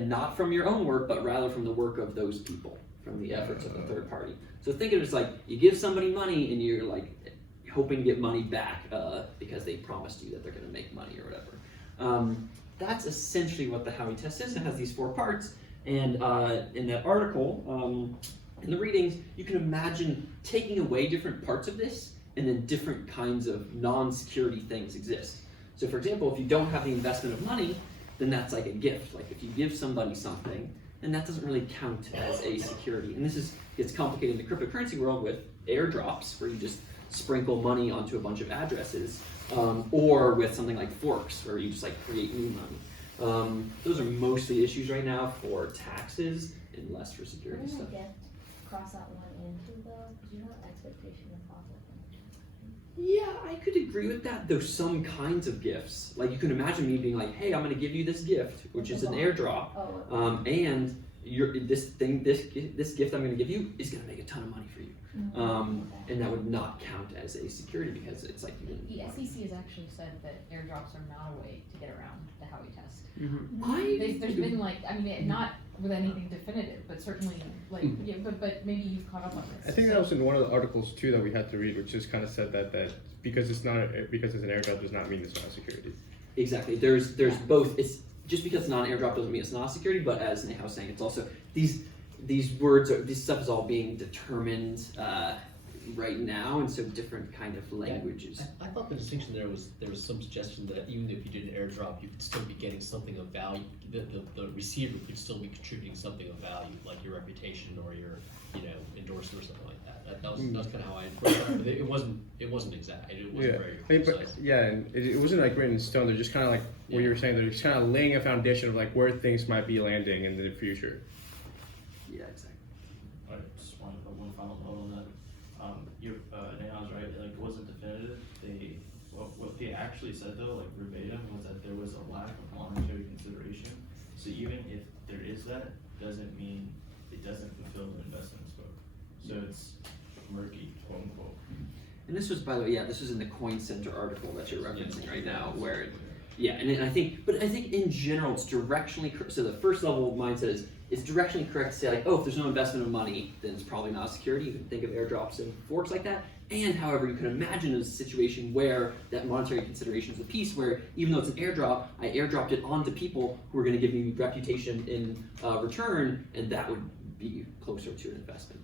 not from your own work, but rather from the work of those people, from the efforts of the third party. So think of it as like you give somebody money and you're like hoping to get money back because they promised you that they're going to make money or whatever. That's essentially what the Howie Test is. It has these four parts, and in that article, in the readings, you can imagine taking away different parts of this, and then different kinds of non-security things exist. So for example, if you don't have the investment of money, then that's like a gift. Like if you give somebody something, then that doesn't really count as a security. And this gets complicated in the cryptocurrency world with airdrops, where you just sprinkle money onto a bunch of addresses, or with something like forks, where you just like create new money. Those are mostly issues right now for taxes and less for security stuff. Cross out 1 and 2 though, because you have expectation of profit. Yeah, I could agree with that, though some kinds of gifts, like you can imagine me being like, hey, I'm going to give you this gift, which is an airdrop, and this gift I'm going to give you is going to make a ton of money for you. And that would not count as a security because it's like you didn't. The SEC has actually said that airdrops are not a way to get around the Howie Test. There's been not with anything definitive, but certainly but maybe you've caught up on this. I think that was in one of the articles too that we had to read, which just kind of said that because it's an airdrop does not mean it's not a security. Exactly. There's both. It's just because it's not an airdrop doesn't mean it's not a security, but as Neha was saying, it's also these words this stuff is all being determined right now, and so different kind of languages. I thought the distinction there was some suggestion that even if you did an airdrop, you could still be getting something of value. The receiver could still be contributing something of value, like your reputation or your endorsement or something like that. That was kind of how I interpreted it. But it wasn't exact. It wasn't very precise. And it wasn't like written in stone. They're just kind of like what you were saying. They're just kind of laying a foundation of like where things might be landing in the future. Yeah, exactly. I just want to put one final note on that. Neha's right, like it wasn't definitive. What they actually said though, like verbatim, was that there was a lack of monetary consideration. So even if there is that, doesn't mean it doesn't fulfill the investment scope. So it's murky, quote unquote. And this was, by the way, this was in the Coin Center article that you're referencing right now, where, and I think in general it's directionally, so the first level mindset is it's directionally correct to say like, oh, if there's no investment of money, then it's probably not a security. You can think of airdrops and forks like that. And however, you can imagine a situation where that monetary consideration is a piece where even though it's an airdrop, I airdropped it onto people who are going to give me reputation in return, and that would be closer to an investment.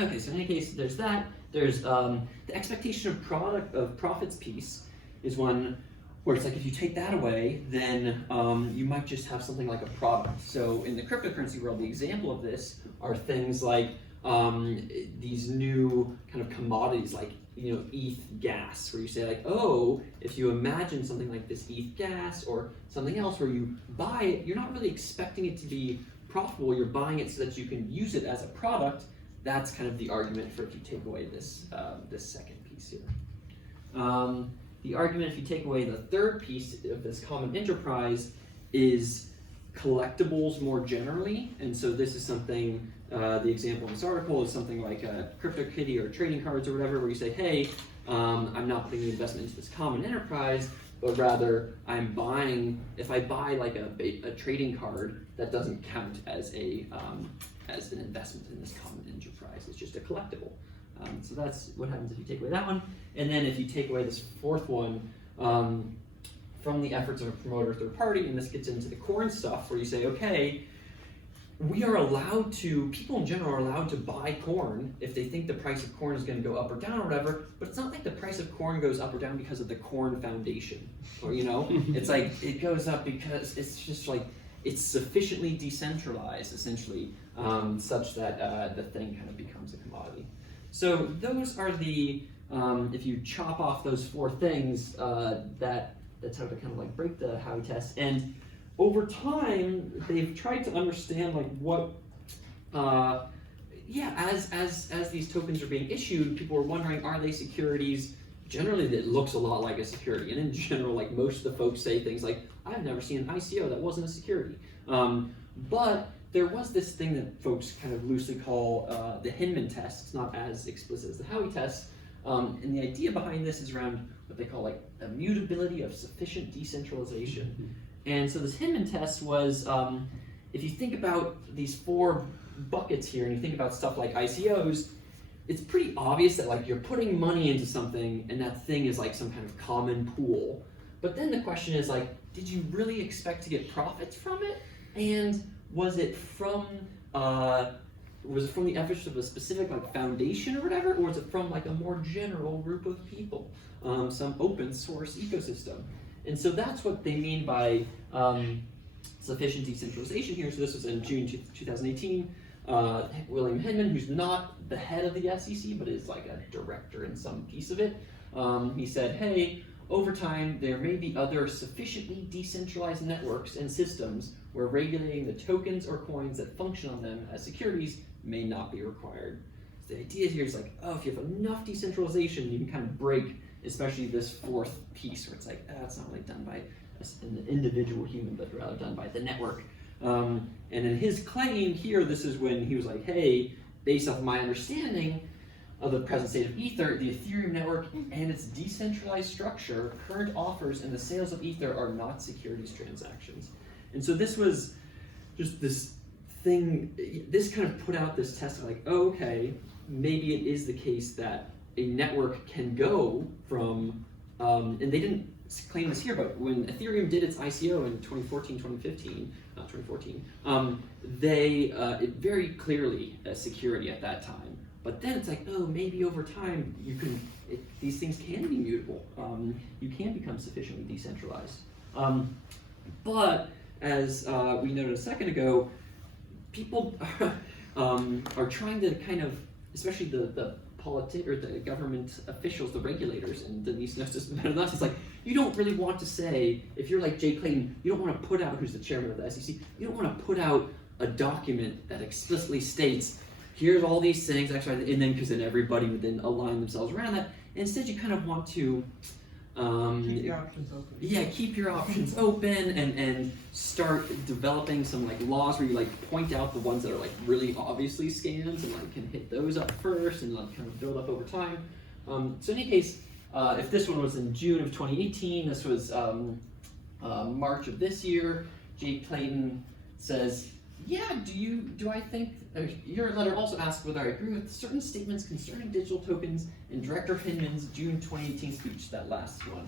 Okay, so in any case, there's that. There's the expectation of profits piece is one where it's like if you take that away, then you might just have something like a product. So in the cryptocurrency world, the example of this are things like these new kind of commodities like ETH gas, where you say like, oh, if you imagine something like this ETH gas or something else where you buy it, you're not really expecting it to be profitable. You're buying it so that you can use it as a product. That's kind of the argument for if you take away this this second piece here. The argument if you take away the third piece of this common enterprise is collectibles more generally, and so this is something, the example in this article is something like a CryptoKitty or trading cards or whatever, where you say, hey, I'm not putting the investment into this common enterprise, but rather I'm buying, if I buy like a trading card, that doesn't count as an investment in this common enterprise, it's just a collectible. So that's what happens if you take away that one. And then if you take away this fourth one, from the efforts of a promoter or third party, and this gets into the corn stuff where you say, okay, we are allowed to, people in general are allowed to buy corn if they think the price of corn is going to go up or down or whatever, but it's not like the price of corn goes up or down because of the corn foundation, or it's like it goes up because it's just like it's sufficiently decentralized essentially, such that the thing kind of becomes a commodity. So those are the, if you chop off those four things, that's how to kind of like break the Howie test. And over time, they've tried to understand like what, as these tokens are being issued, people are wondering, are they securities? Generally, it looks a lot like a security, and in general, like most of the folks say things like, I've never seen an ICO that wasn't a security. But there was this thing that folks kind of loosely call the Hinman Test. It's not as explicit as the Howie Test. And the idea behind this is around what they call like immutability of sufficient decentralization. And so this Hinman Test was, if you think about these four buckets here, and you think about stuff like ICOs, it's pretty obvious that like you're putting money into something, and that thing is like some kind of common pool. But then the question is like, did you really expect to get profits from it? And was it from the efforts of a specific like foundation or whatever, or was it from like a more general group of people, some open source ecosystem? And so that's what they mean by sufficient decentralization here. So this was in June 2018. William Hinman, who's not the head of the SEC, but is like a director in some piece of it, he said, hey, over time, there may be other sufficiently decentralized networks and systems where regulating the tokens or coins that function on them as securities may not be required. So the idea here is like, oh, if you have enough decentralization, you can kind of break, especially this fourth piece where it's like, it's not really done by an individual human, but rather done by the network. And in his claim here, this is when he was like, hey, based off my understanding of the present state of Ether, the Ethereum network and its decentralized structure, current offers and the sales of Ether are not securities transactions. And so this was just this thing, this kind of put out this test of like, oh, okay, maybe it is the case that a network can go from, and they didn't claim this here, but when Ethereum did its ICO in 2014, it very clearly a security at that time. But then it's like, oh, maybe over time these things can be mutable. You can become sufficiently decentralized. But as we noted a second ago, people are trying to kind of, especially the government officials, the regulators, and Denise knows this better than us. It's like, you don't really want to say, if you're like Jay Clayton, you don't want to put out, who's the chairman of the SEC, you don't want to put out a document that explicitly states, here's all these things, actually, and then because then everybody would then align themselves around that. Instead, you kind of want to keep your options open. Yeah, keep your options open and start developing some like laws where you like point out the ones that are like really obviously scams and like can hit those up first and like kind of build up over time. So in any case, if this one was in June of 2018, this was March of this year, Jay Clayton says, yeah, do I think, your letter also asks whether I agree with certain statements concerning digital tokens in Director Hinman's June 2018 speech, that last one.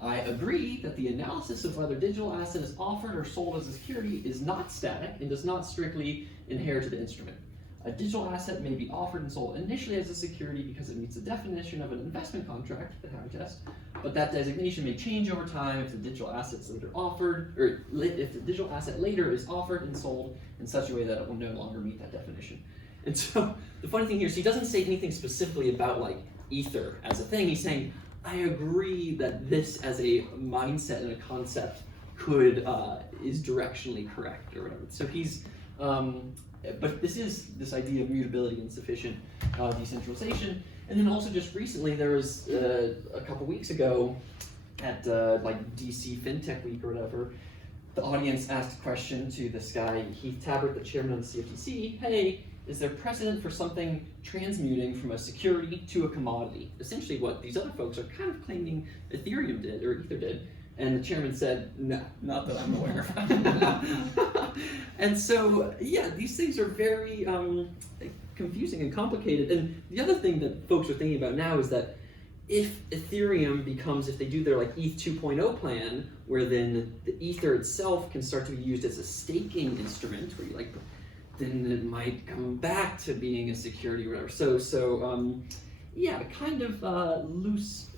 I agree that the analysis of whether digital asset is offered or sold as a security is not static and does not strictly adhere to the instrument. A digital asset may be offered and sold initially as a security because it meets the definition of an investment contract, the Howie Test, but that designation may change over time if the digital asset's later offered, or if the digital asset later is offered and sold in such a way that it will no longer meet that definition. And so the funny thing here is he doesn't say anything specifically about like Ether as a thing. He's saying, I agree that this as a mindset and a concept is directionally correct or whatever. So he's, but this is this idea of mutability and sufficient decentralization. And then also just recently, there was a couple weeks ago at like DC FinTech Week or whatever, the audience asked a question to this guy, Heath Tabbert, the chairman of the CFTC, hey, is there precedent for something transmuting from a security to a commodity? Essentially what these other folks are kind of claiming Ethereum did, or Ether did. And the chairman said, no, not that I'm aware of. And so, yeah, these things are very confusing and complicated. And the other thing that folks are thinking about now is that if Ethereum becomes, if they do their like ETH 2.0 plan, where then the Ether itself can start to be used as a staking instrument, where you like, then it might come back to being a security or whatever. So yeah, kind of loose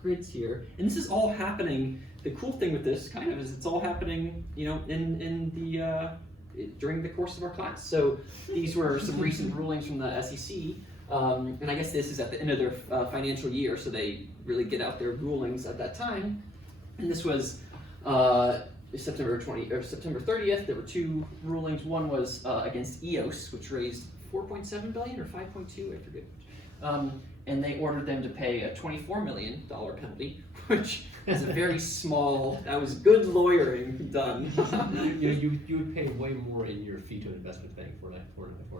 grids here. And this is all happening. The cool thing with this kind of is it's all happening, you know, in the during the course of our class. So these were some recent rulings from the SEC. And I guess this is at the end of their financial year, so they really get out their rulings at that time. And this was September 30th. There were two rulings. One was against EOS, which raised 4.7 billion or 5.2, I forget. And they ordered them to pay a $24 million penalty, which is a very small. That was good lawyering done. you would pay way more in your fee to investment thing for an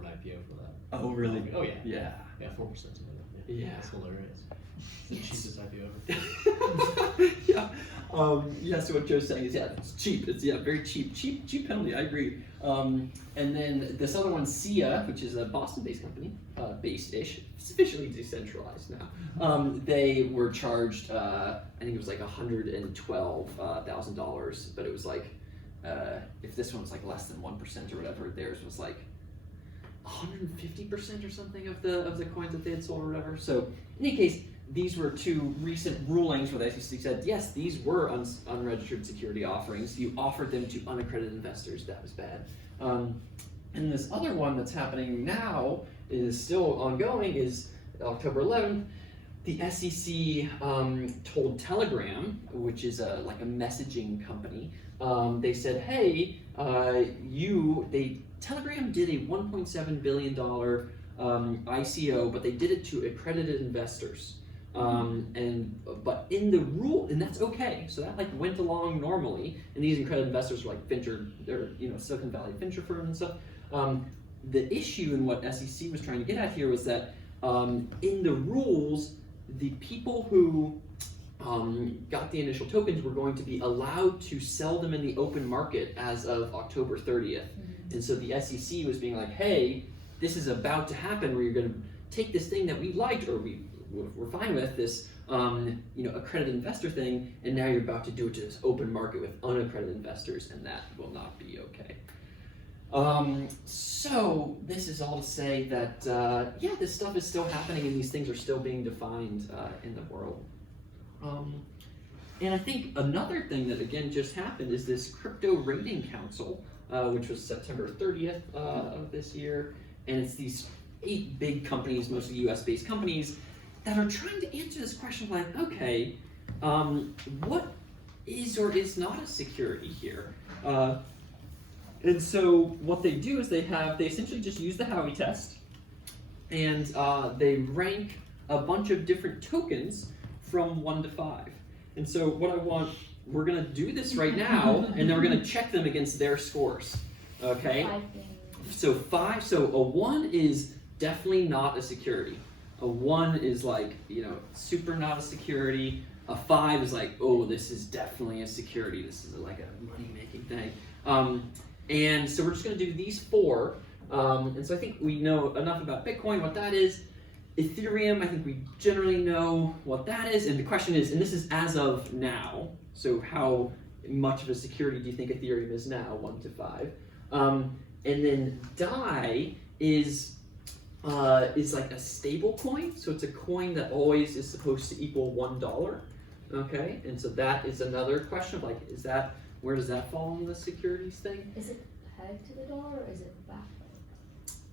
IPO for that. Oh really? Oh yeah. Yeah. Yeah, 4% something. Yeah. That's hilarious. It's the cheapest IPO ever. Yeah. Yeah, so what Joe's saying is, yeah, it's cheap. It's very cheap. Cheap penalty, I agree. And then this other one, SIA, which is a Boston-based company, based-ish, sufficiently decentralized now. They were charged, I think it was like $112,000, but it was like, if this one was like less than 1% or whatever, theirs was like 150% or something of the coins that they had sold or whatever. So in any case, these were two recent rulings where the SEC said, yes, these were unregistered security offerings. You offered them to unaccredited investors. That was bad. And this other one that's happening now is still ongoing, is October 11th. The SEC told Telegram, which is like a messaging company, they said, hey, Telegram did a $1.7 billion ICO, but they did it to accredited investors. But in the rule, and that's okay. So that like went along normally, and these accredited investors were like they're Silicon Valley venture firms and stuff. The issue in what SEC was trying to get at here was that in the rules, the people who got the initial tokens were going to be allowed to sell them in the open market as of October 30th. Mm-hmm. And so the SEC was being like, hey, this is about to happen where you're going to take this thing that we liked or we're fine with, this accredited investor thing, and now you're about to do it to this open market with unaccredited investors, and that will not be okay. So this is all to say that this stuff is still happening and these things are still being defined in the world. And I think another thing that again just happened is this Crypto Rating Council, which was September 30th of this year, and it's these 8 big companies, mostly US-based companies, that are trying to answer this question of like, okay, what is or is not a security here? And so what they do is they essentially just use the Howie Test, and they rank a bunch of different tokens from 1 to 5. And so we're gonna do this right now, and then we're gonna check them against their scores, okay? So a 1 is definitely not a security. A 1 is like, super not a security. A 5 is like, oh, this is definitely a security. This is like a money-making thing. And so we're just going to do these 4. And so I think we know enough about Bitcoin, what that is. Ethereum, I think we generally know what that is. And the question is, and this is as of now, so how much of a security do you think Ethereum is now, 1 to 5? And then DAI is like a stable coin, so it's a coin that always is supposed to equal $1. Okay, and so that is another question of like, where does that fall in the securities thing? Is it pegged to the dollar or is it backed by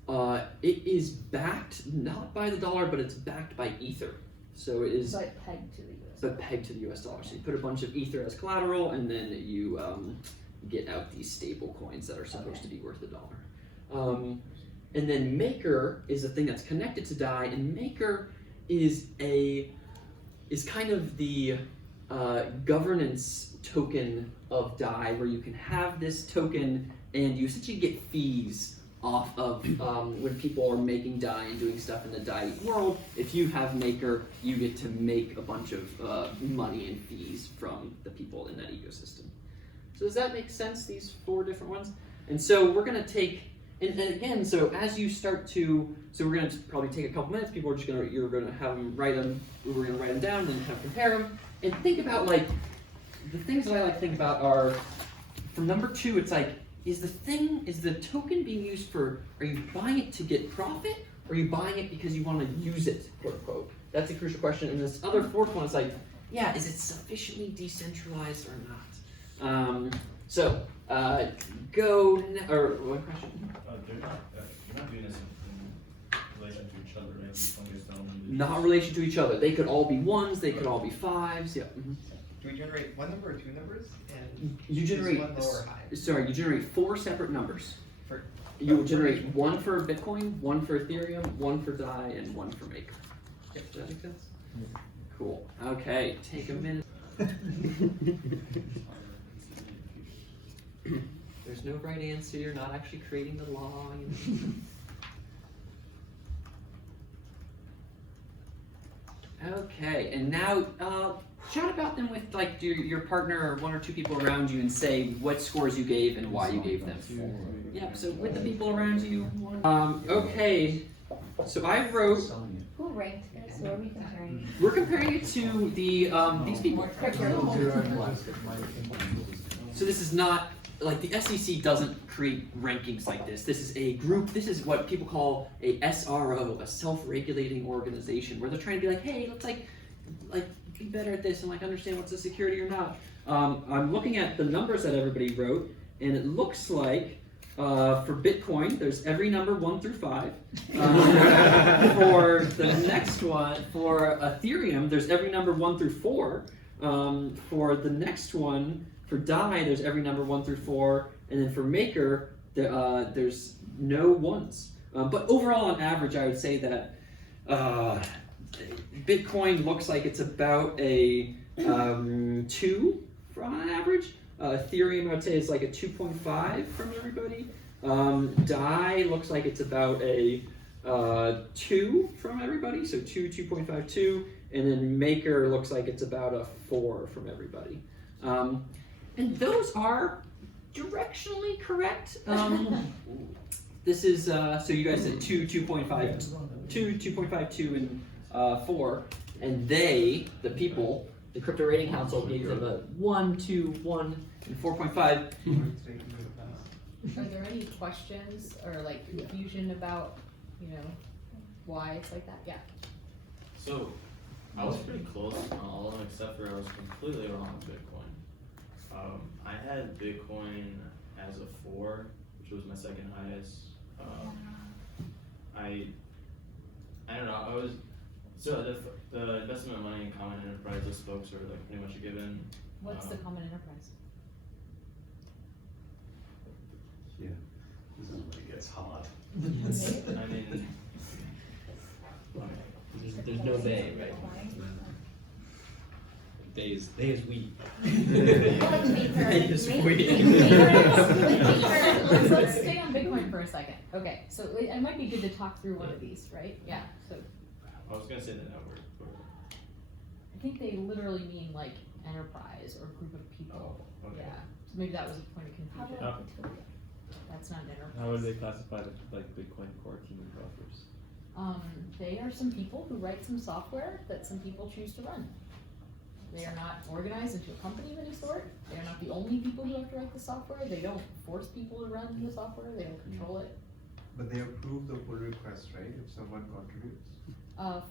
the dollar? It is backed not by the dollar, but it's backed by Ether. So it is. So like pegged to the US. But pegged to the US dollar. So you put a bunch of Ether as collateral, and then you get out these stable coins that are supposed to be worth $1. And then Maker is a thing that's connected to DAI, and Maker is kind of the governance token of DAI, where you can have this token and you essentially get fees off of when people are making DAI and doing stuff in the DAI world. If you have Maker, you get to make a bunch of money and fees from the people in that ecosystem. So does that make sense, these 4 different ones? And so we're going to take, and again, so as you start to, so we're gonna probably take a couple minutes. People are just gonna, you're gonna have them write them. We're gonna write them down and then have compare them and think about like the things that I like to think about are from number 2. It's like, is the token being used for? Are you buying it to get profit, or are you buying it because you want to use it, quote unquote? That's a crucial question. And this other 4th one is like, yeah, is it sufficiently decentralized or not? Or one question. You're not doing this in relation to each other, right? Each one gets their own individual. Not in relation to each other. They could all be 1s. They could all be 5s. Yeah. Mm-hmm. Do we generate one number or 2 numbers? And You choose generate. one low or high? Sorry, you generate 4 separate numbers. For- You will generate 1 for Bitcoin, 1 for Ethereum, 1 for DAI, and 1 for Maker. Yep, does that make sense? Cool. Okay, take a minute. There's no right answer. You're not actually creating the law. Okay, and now chat about them with like your partner or 1 or 2 people around you and say what scores you gave and why you gave them. Yep, so with the people around you. Okay, so I wrote. Who ranked this? Who are we comparing? We're comparing it to the these people. So this is not like the SEC doesn't create rankings like this. This is a group. This is what people call a SRO, a self-regulating organization, where they're trying to be like, hey, let's like be better at this and like understand what's a security or not. I'm looking at the numbers that everybody wrote, and it looks like for Bitcoin, there's every number 1 through 5. For the next one, for Ethereum, there's every number 1 through 4. For the next one, for DAI, there's every number 1 through 4, and then for Maker, there's no 1s. But overall, on average, I would say that Bitcoin looks like it's about a 2 on average. Ethereum, I would say, is like a 2.5 from everybody. DAI looks like it's about a 2 from everybody, so 2, 2.5, 2, and then Maker looks like it's about a 4 from everybody. And those are directionally correct. This is, so you guys said 2, 2.5, 2, 2.5, 2, and 4, and they, the people, the Crypto Rating Council gave them a 1, 2, 1, and 4.5. Are there any questions or like confusion about, why it's like that? Yeah. So, I was pretty close on all of them except for I was completely wrong on Bitcoin. I had Bitcoin as a 4, which was my second highest. I don't know, I was, so the investment money in common enterprise, those folks are like pretty much a given. What's the common enterprise? Yeah, this is when it gets hard. I mean, There's no day, right? Day is weed. Let's stay on Bitcoin for a second. Okay, so it might be good to talk through one of these, right? Yeah. So I was gonna say the network, but I think they literally mean like enterprise or group of people. okay. Yeah. So maybe that was a point of How confusion. about the token? That's not an enterprise. How would they classify the Bitcoin core team developers? They are some people who write some software that some people choose to run. They are not organized into a company of any sort. They are not the only people who have to write the software. They don't force people to run the software. They don't control it. But they approve the pull request, right, if someone contributes?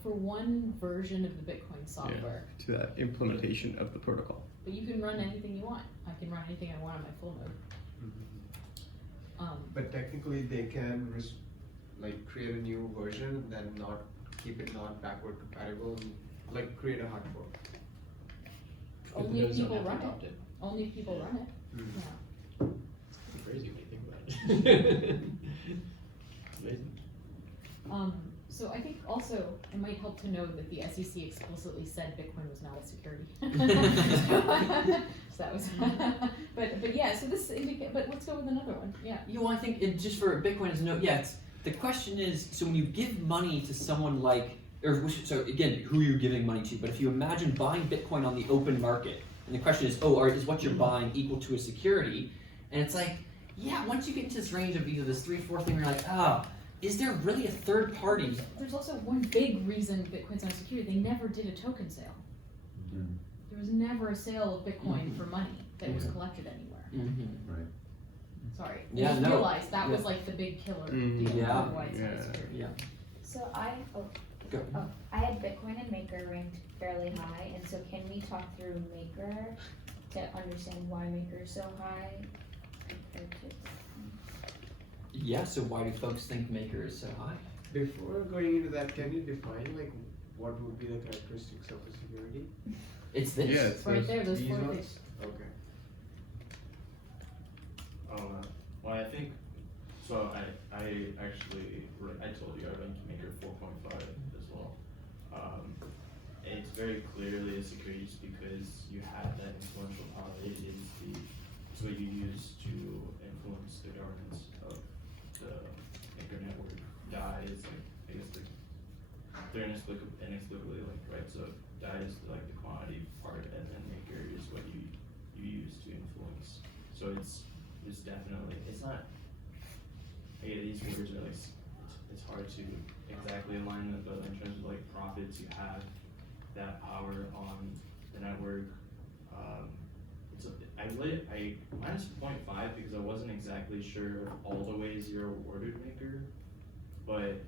For one version of the Bitcoin software. To that implementation of the protocol. But you can run anything you want. I can run anything I want on my full node. But technically they can create a new version, then not keep it not backward compatible, like create a hard fork. Only if Those don't people have to run adopt it. Only if people run it. Mhm. Yeah. It's crazy when you think about it. Amazing. So I think also it might help to know that the SEC explicitly said Bitcoin was not a security. So that was, but yeah. So this but let's go with another one. Yeah. I think just for Bitcoin is the question is, so when you give money to someone like, so again, who you're giving money to, but if you imagine buying Bitcoin on the open market, and the question is, is what you're buying equal to a security? And it's like, yeah, once you get to this range of either this 3 or 4 thing, you're like, is there really a third party? There's also one big reason Bitcoin's not secure. They never did a token sale. Mm. There was never a sale of Bitcoin Mhm. for money that was Yeah. collected anywhere. Mm-hmm. Right. Sorry. I Yeah, just no. realized that was Yeah. like the big killer Mm, deal yeah. of why it's not Yeah. secure. Yeah. So Go. I had Bitcoin and Maker ranked fairly high, and so can we talk through Maker to understand why Maker is so high compared to Yeah, so why do folks think Maker is so high? Before going into that, can you define like what would be the characteristics of a security? It's this. Yeah, it's Right this. there, those These 4 ones? things. Okay. Well, I think, so I actually, I told you I ranked Maker 4.5 as well. It's very clearly a security just because you have that influential power. It is it's what you use to influence the governance of the Maker network. DAI is like, I guess they're inexplicably linked, right? So DAI is like the quantity part, and then Maker is what you use to influence. So it's definitely, it's not, these figures are like, it's hard to exactly align them, but in terms of like profits, you have that power on the network. I minus 0.5 because I wasn't exactly sure all the ways you're awarded Maker, but,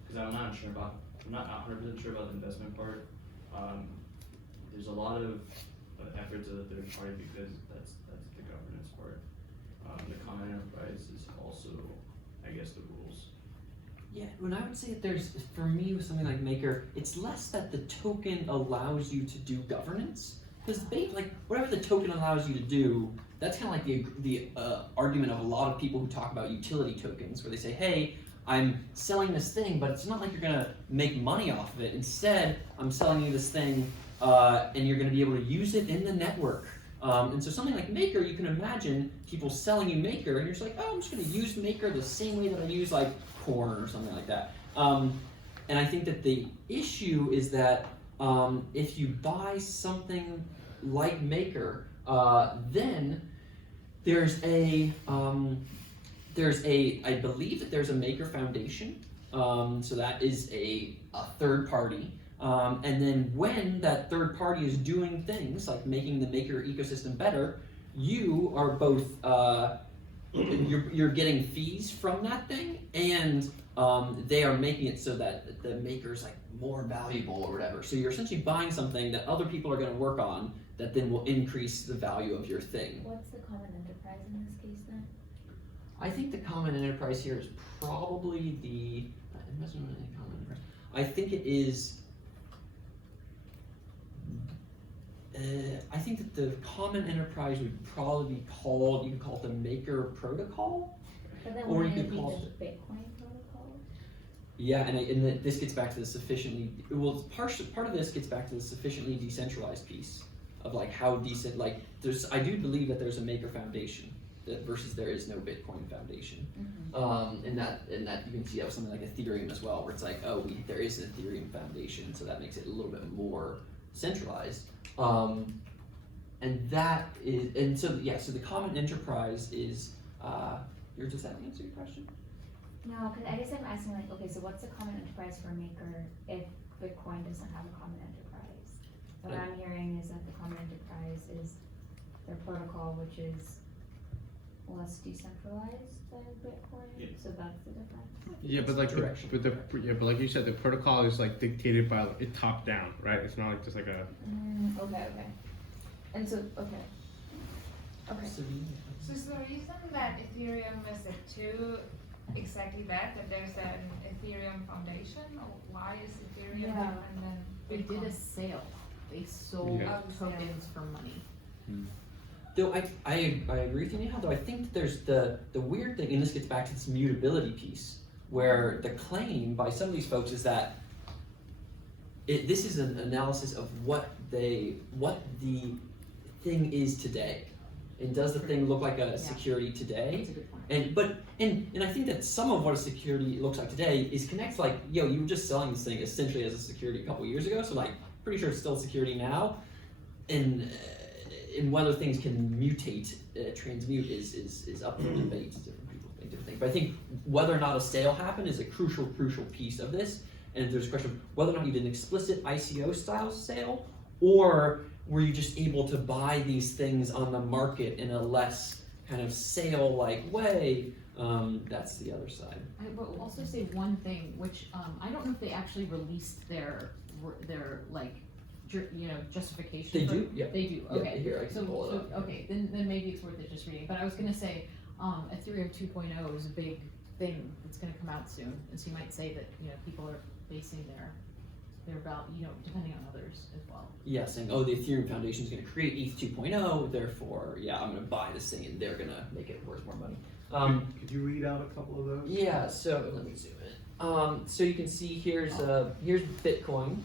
because I'm not 100% sure about the investment part. There's a lot of efforts of the third party because that's the governance part. The common enterprise is also, I guess, the rules. Yeah, when I would say that there's, for me with something like Maker, it's less that the token allows you to do governance. Because like whatever the token allows you to do, that's kind of like the argument of a lot of people who talk about utility tokens, where they say, hey, I'm selling this thing, but it's not like you're gonna make money off of it. Instead, I'm selling you this thing, and you're gonna be able to use it in the network. And so something like Maker, you can imagine people selling you Maker, and you're just like, oh, I'm just gonna use Maker the same way that I use like Corn or something like that. And I think that the issue is that if you buy something like Maker, then there's I believe that there's a Maker Foundation, so that is a third party. And then when that third party is doing things like making the Maker ecosystem better, you are both, you're getting fees from that thing, and they are making it so that the Maker is like more valuable or whatever. So you're essentially buying something that other people are going to work on that then will increase the value of your thing. what's the common enterprise in this case then? I think the common enterprise here is probably the investment in common enterprise. I think it is. I think that the common enterprise would probably be called. You could call it the Maker Protocol. But then Or you wouldn't it could be call the Bitcoin protocol? Yeah, this gets back to the sufficiently. Well, part of this gets back to the sufficiently decentralized piece of like how decent. Like I do believe that there's a Maker Foundation versus there is no Bitcoin Foundation. Mm-hmm. And that you can see that with something like Ethereum as well, where it's like, oh, there is an Ethereum Foundation, so that makes it a little bit more centralized. And that is, and so yeah, so the common enterprise is. Does that answer your question? No, because I guess I'm asking like, okay, so what's the common enterprise for Maker if Bitcoin doesn't have a common enterprise? What Right. I'm hearing is that the common enterprise is their protocol, which is less decentralized than Bitcoin, Yeah. so that's the difference. Yeah, but like Direction. but like you said, the protocol is like dictated by it top down, right? It's not like just like a. Okay. And so, okay. So, So is the reason that Ethereum is exactly that there's an Ethereum Foundation, or why is Ethereum Yeah. different than They did a Bitcoin? sale. They sold Yeah. tokens for money. Though I agree with you, Neha, though I think that there's the weird thing, and this gets back to this mutability piece, where the claim by some of these folks is that this is an analysis of what the thing is today. And does the thing look like a security today? That's a good point. And I think that some of what a security looks like today is connected, like, yo, you were just selling this thing essentially as a security a couple years ago, so like pretty sure it's still security now. And and whether things can mutate, transmute is up for debate. Different people think different things. But I think whether or not a sale happened is a crucial piece of this. And there's a question of whether or not you did an explicit ICO style sale, or were you just able to buy these things on the market in a less kind of sale-like way. That's the other side. I will also say one thing, which I don't know if they actually released their like justification. They for- do, yeah. They do. Yeah, Okay. here, I can so pull it up. okay, then maybe it's worth it just reading. But I was gonna say, Ethereum 2.0 is a big thing that's gonna come out soon, and so you might say that people are basing their value, depending on others as well. Yeah, saying, oh, the Ethereum Foundation is going to create ETH 2.0, therefore, yeah, I'm going to buy this thing and they're going to make it worth more money. Could you read out a couple of those? Yeah, so let me zoom in. So you can see here's Bitcoin.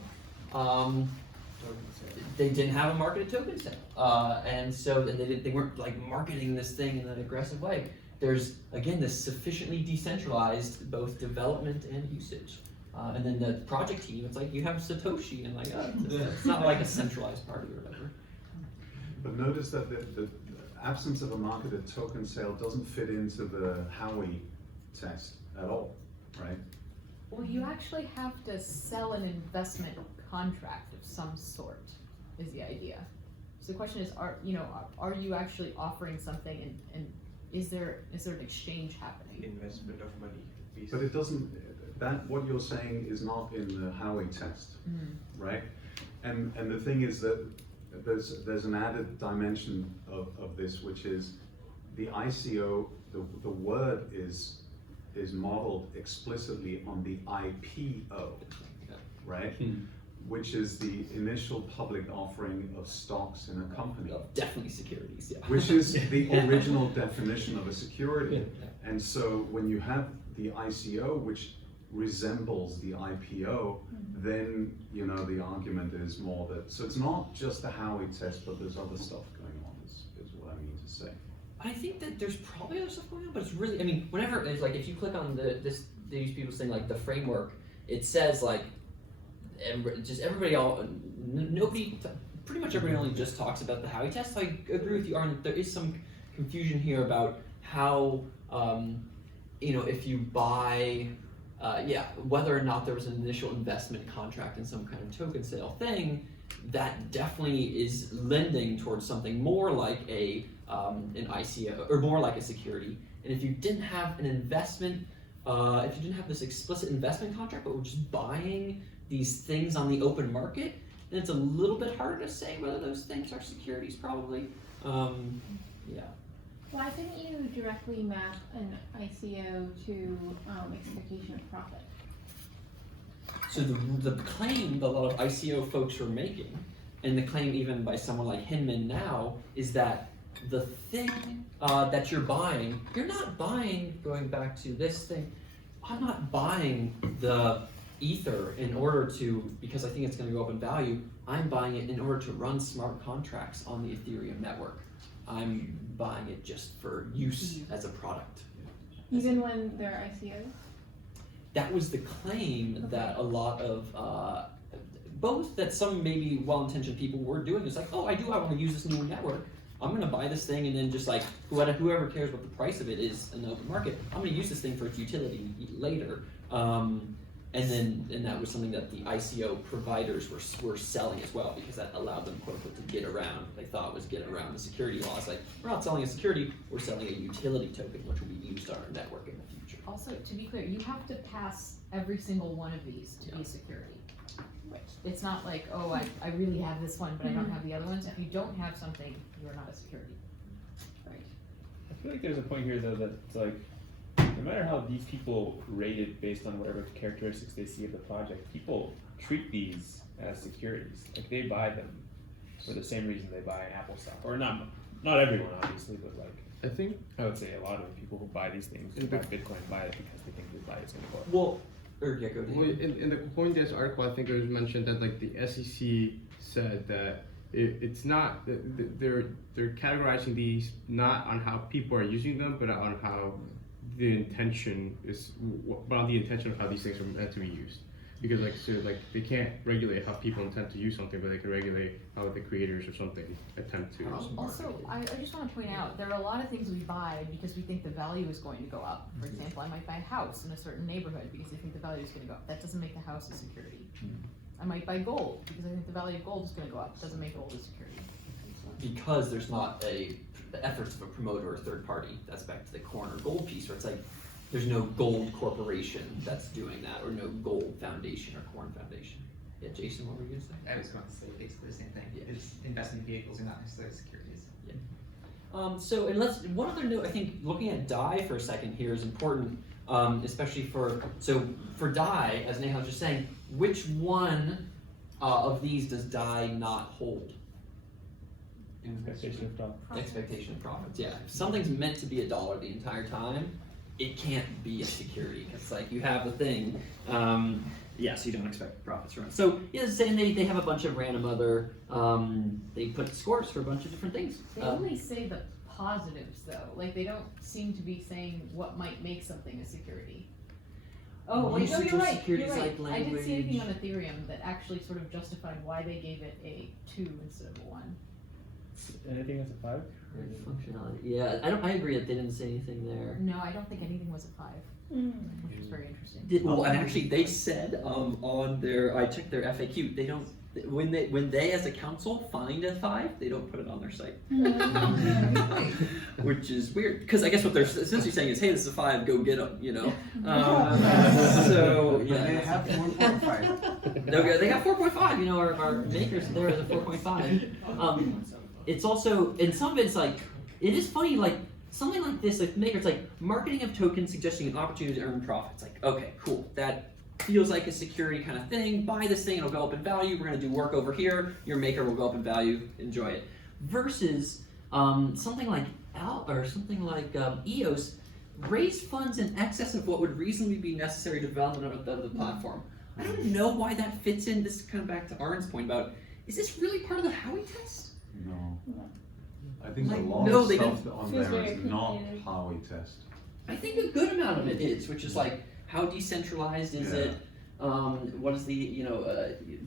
They didn't have a marketed token sale, and so they weren't like marketing this thing in an aggressive way. There's again this sufficiently decentralized both development and usage. And then the project team, it's like you have Satoshi and like, it's not like a centralized party or whatever. But notice that the absence of a marketed token sale doesn't fit into the Howie test at all, right? Well, you actually have to sell an investment contract of some sort, is the idea. So the question is, are you actually offering something, and is there an exchange happening? Investment of money. But it doesn't, what you're saying is not in the Howie test, right? And the thing is that there's an added dimension of this, which is the ICO, the word is modeled explicitly on the IPO, right? Which is the initial public offering of stocks in a company. Definitely securities, yeah. Which is the original definition of a security. And so when you have the ICO, which resembles the IPO, then the argument is more that, so it's not just the Howie test, but there's other stuff going on, is what I mean to say. I think that there's probably other stuff going on, but it's really, I mean, whenever it's like, if you click on these people's thing, like the framework, it says like, just everybody, nobody, pretty much everybody only just talks about the Howie test. I agree with you, Arne, there is some confusion here about how, if you buy, whether or not there was an initial investment contract in some kind of token sale thing, that definitely is lending towards something more like an ICO, or more like a security. And if you didn't have an investment, if you didn't have this explicit investment contract, but were just buying these things on the open market, then it's a little bit harder to say whether those things are securities, probably. Why couldn't you directly map an ICO to expectation of profit? So the claim that a lot of ICO folks are making, and the claim even by someone like Hinman now, is that the thing that you're buying, you're not buying, going back to this thing, I'm not buying the Ether in order to, because I think it's going to go up in value, I'm buying it in order to run smart contracts on the Ethereum network. I'm buying it just for use as a product. Even when they're ICOs? That was the claim that a lot of, both that some maybe well-intentioned people were doing. It's like, oh, I want to use this new network. I'm going to buy this thing, and then just like, whoever cares what the price of it is in the open market, I'm going to use this thing for its utility later. And that was something that the ICO providers were selling as well, because that allowed them, quote unquote, to get around. They thought it was get around the security laws. Like, we're not selling a security, we're selling a utility token, which will be used on our network in the future. Also, to be clear, you have to pass every single one of these to be a security. It's not like, oh, I really have this one, but I don't have the other ones. If you don't have something, you're not a security. Right. I feel like there's a point here though that it's like, no matter how these people rate it based on whatever characteristics they see of the project, people treat these as securities. Like they buy them for the same reason they buy Apple stock. Or not everyone obviously, but like I would say a lot of people who buy these things, who buy Bitcoin, buy it because they think the buy it's gonna go up. Well, go ahead. Well, in the CoinDesk article, I think it was mentioned that like the SEC said that it's not, they're categorizing these not on how people are using them, but on how the intention is, on the intention of how these things are meant to be used. because they can't regulate how people intend to use something, but they can regulate how the creators or something attempt to. Also, I just want to point out, there are a lot of things we buy because we think the value is going to go up. For example, I might buy a house in a certain neighborhood because I think the value is going to go up. That doesn't make the house a security. I might buy gold because I think the value of gold is going to go up. It doesn't make gold a security. Because there's not the efforts of a promoter or third party. That's back to the corn or gold piece, where it's like there's no gold corporation that's doing that, or no gold foundation or corn foundation. Yeah, Jason, what were you gonna say? I was going to say basically the same thing. Yeah. It's investment vehicles are not necessarily securities. So, and one other note, I think looking at DAI for a second here is important, especially for DAI, as Neha was just saying, which one of these does DAI not hold? Expectation of profit. Expectation of profits, yeah. If something's meant to be $1 the entire time, it can't be a security. It's like you have the thing, so you don't expect profits from it. So, yeah, saying they have a bunch of random other, they put scores for a bunch of different things. They only say the positives though, like they don't seem to be saying what might make something a security. Oh, wait, no, Usage you're of right, securities you're right. like I didn't see anything on language. Ethereum that actually sort of justified why they gave it a 2 instead of a 1. Anything that's a 5? Functionality. Yeah, I agree that they didn't say anything there. No, I don't think anything was a 5, which was very interesting. Well, and actually, they said on their, I checked their FAQ. They don't when they as a council find a 5, they don't put it on their site, which is weird because I guess what they're essentially saying is, hey, this is a 5, go get them, you know. So yeah, They have 4.5. they got 4.5. You know, our makers there are the 4.5. It's also in some of it's like it is funny like. Something like this, like makers, like marketing of tokens suggesting an opportunity to earn profits. Like, okay, cool, that feels like a security kind of thing. Buy this thing, it'll go up in value. We're gonna do work over here. Your maker will go up in value. Enjoy it. Versus something like EOS raised funds in excess of what would reasonably be necessary to development of the platform. I don't know why that fits in. This is kind of back to Aaron's point about, is this really part of the Howie Test? No. I think a Like, lot no, of they stuff don't- on Feels there very is not opinionated. Howie Test. I think a good amount of it is, which is like, how decentralized is Yeah. it? What is the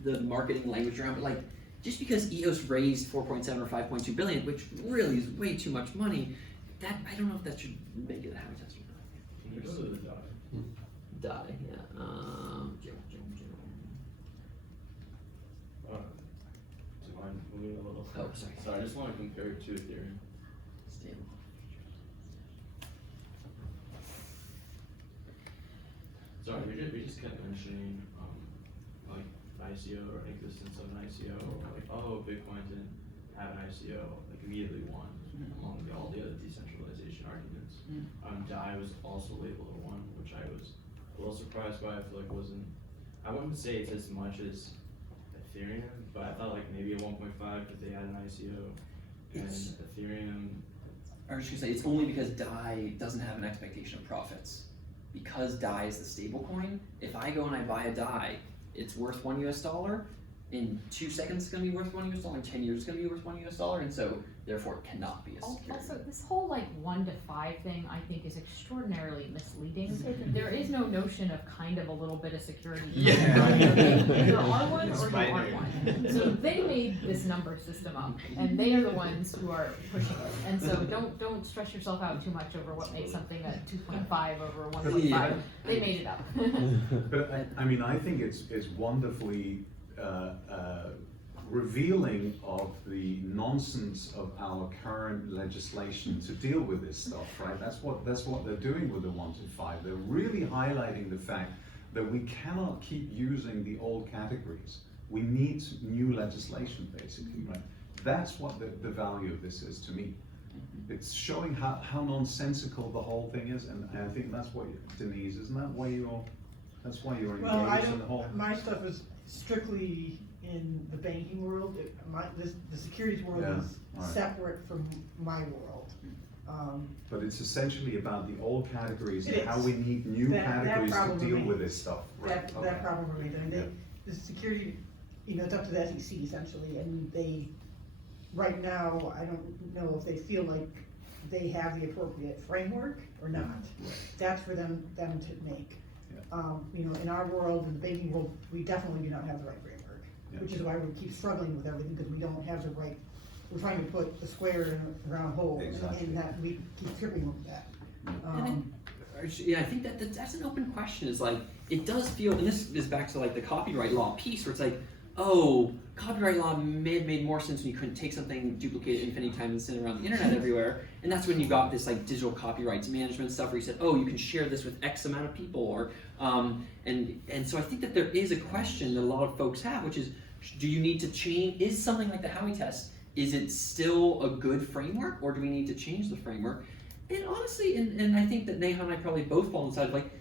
the marketing language around it? Like, just because EOS raised 4.7 or 5.2 billion, which really is way too much money, that I don't know if that should make it a Howie Test or not. Can you go to the DAI? Die, yeah. Do you mind moving a little? Oh, sorry. So I just want to compare it to Ethereum. Sorry, we just kept mentioning like ICO or existence of an ICO, or like, oh, Bitcoin didn't have an ICO, like immediately won among all the other decentralization arguments. DAI was also labeled a 1, which I was a little surprised by. I feel like I wouldn't say it's as much as Ethereum, but I thought like maybe a 1.5 because they had an ICO, and Ethereum. I was just gonna say, it's only because DAI doesn't have an expectation of profits. Because DAI is the stable coin, if I go and I buy a DAI, it's worth $1. In 2 seconds it's gonna be worth $1. In 10 years it's gonna be worth $1, and so therefore it cannot be a security. Also, this whole like 1 to 5 thing, I think, is extraordinarily misleading. There is no notion of kind of a little bit of security. Yeah. Either are one It's or you binary. aren't one. So they made this number system up, and they are the ones who are pushing it. And so don't stress yourself out too much over what makes something a 2.5 over a 1.5. Yeah. They made it up. But I mean, I think it's wonderfully revealing of the nonsense of our current legislation to deal with this stuff, right? That's what they're doing with the 1 to 5. They're really highlighting the fact that we cannot keep using the old categories. We need new legislation, basically, right? That's what the value of this is to me. It's showing how nonsensical the whole thing is, and I think that's what Denise, isn't that why you're engaged Well, I in the whole? don't, my stuff is strictly in the banking world. The securities world Yeah, is alright. separate from my world. But it's essentially about the old categories It and how is. we need new That categories to problem deal with remains. this stuff, right? That problem remains. I mean, Yeah. the security, it's up to the SEC essentially, and they, right now, I don't know if they feel like they have the appropriate framework or not. That's for them to make. You know, in our world, in the banking world, we definitely do not have the right framework, which is why we keep struggling with everything, because we don't have the right, we're trying to put a square in a round hole, and that we keep tripping over that. Yeah, I think that's an open question. Is like, it does feel, and this is back to like the copyright law piece, where it's like, oh, copyright law may have made more sense when you couldn't take something, duplicate it infinity times, and send it around the internet everywhere. And that's when you got this like digital copyrights management stuff, where you said, oh, you can share this with X amount of people, or and so I think that there is a question that a lot of folks have, which is, do you need to change? Is something like the Howie Test, is it still a good framework, or do we need to change the framework? And honestly, and I think that Neha and I probably both fall inside, like,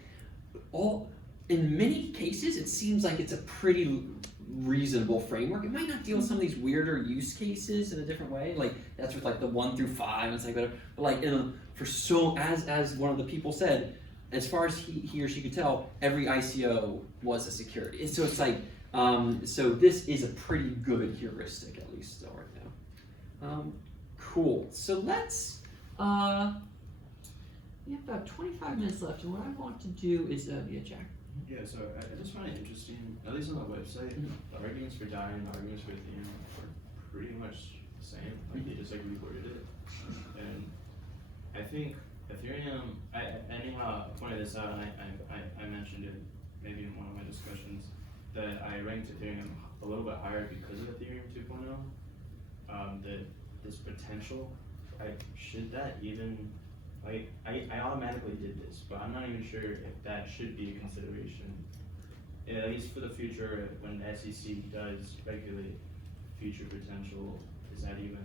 in many cases, it seems like it's a pretty reasonable framework. It might not deal with some of these weirder use cases in a different way, like that's with like the 1 through 5, and it's like whatever. But like, for so, as one of the people said, as far as he or she could tell, every ICO was a security. And so it's like, so this is a pretty good heuristic, at least still right now. Cool. So let's. We have about 25 minutes left, and what I want to do is, yeah, Jack. Yeah, so I just find it interesting, at least on the website, the arguments for DAI and the arguments for Ethereum are pretty much the same. Like, they just like reworded it. And I think Ethereum, I anyhow pointed this out, and I mentioned it maybe in one of my discussions, that I ranked Ethereum a little bit higher because of Ethereum 2.0. That this potential, should that even, like, I automatically did this, but I'm not even sure if that should be a consideration, at least for the future, when the SEC does regulate future potential. Is that even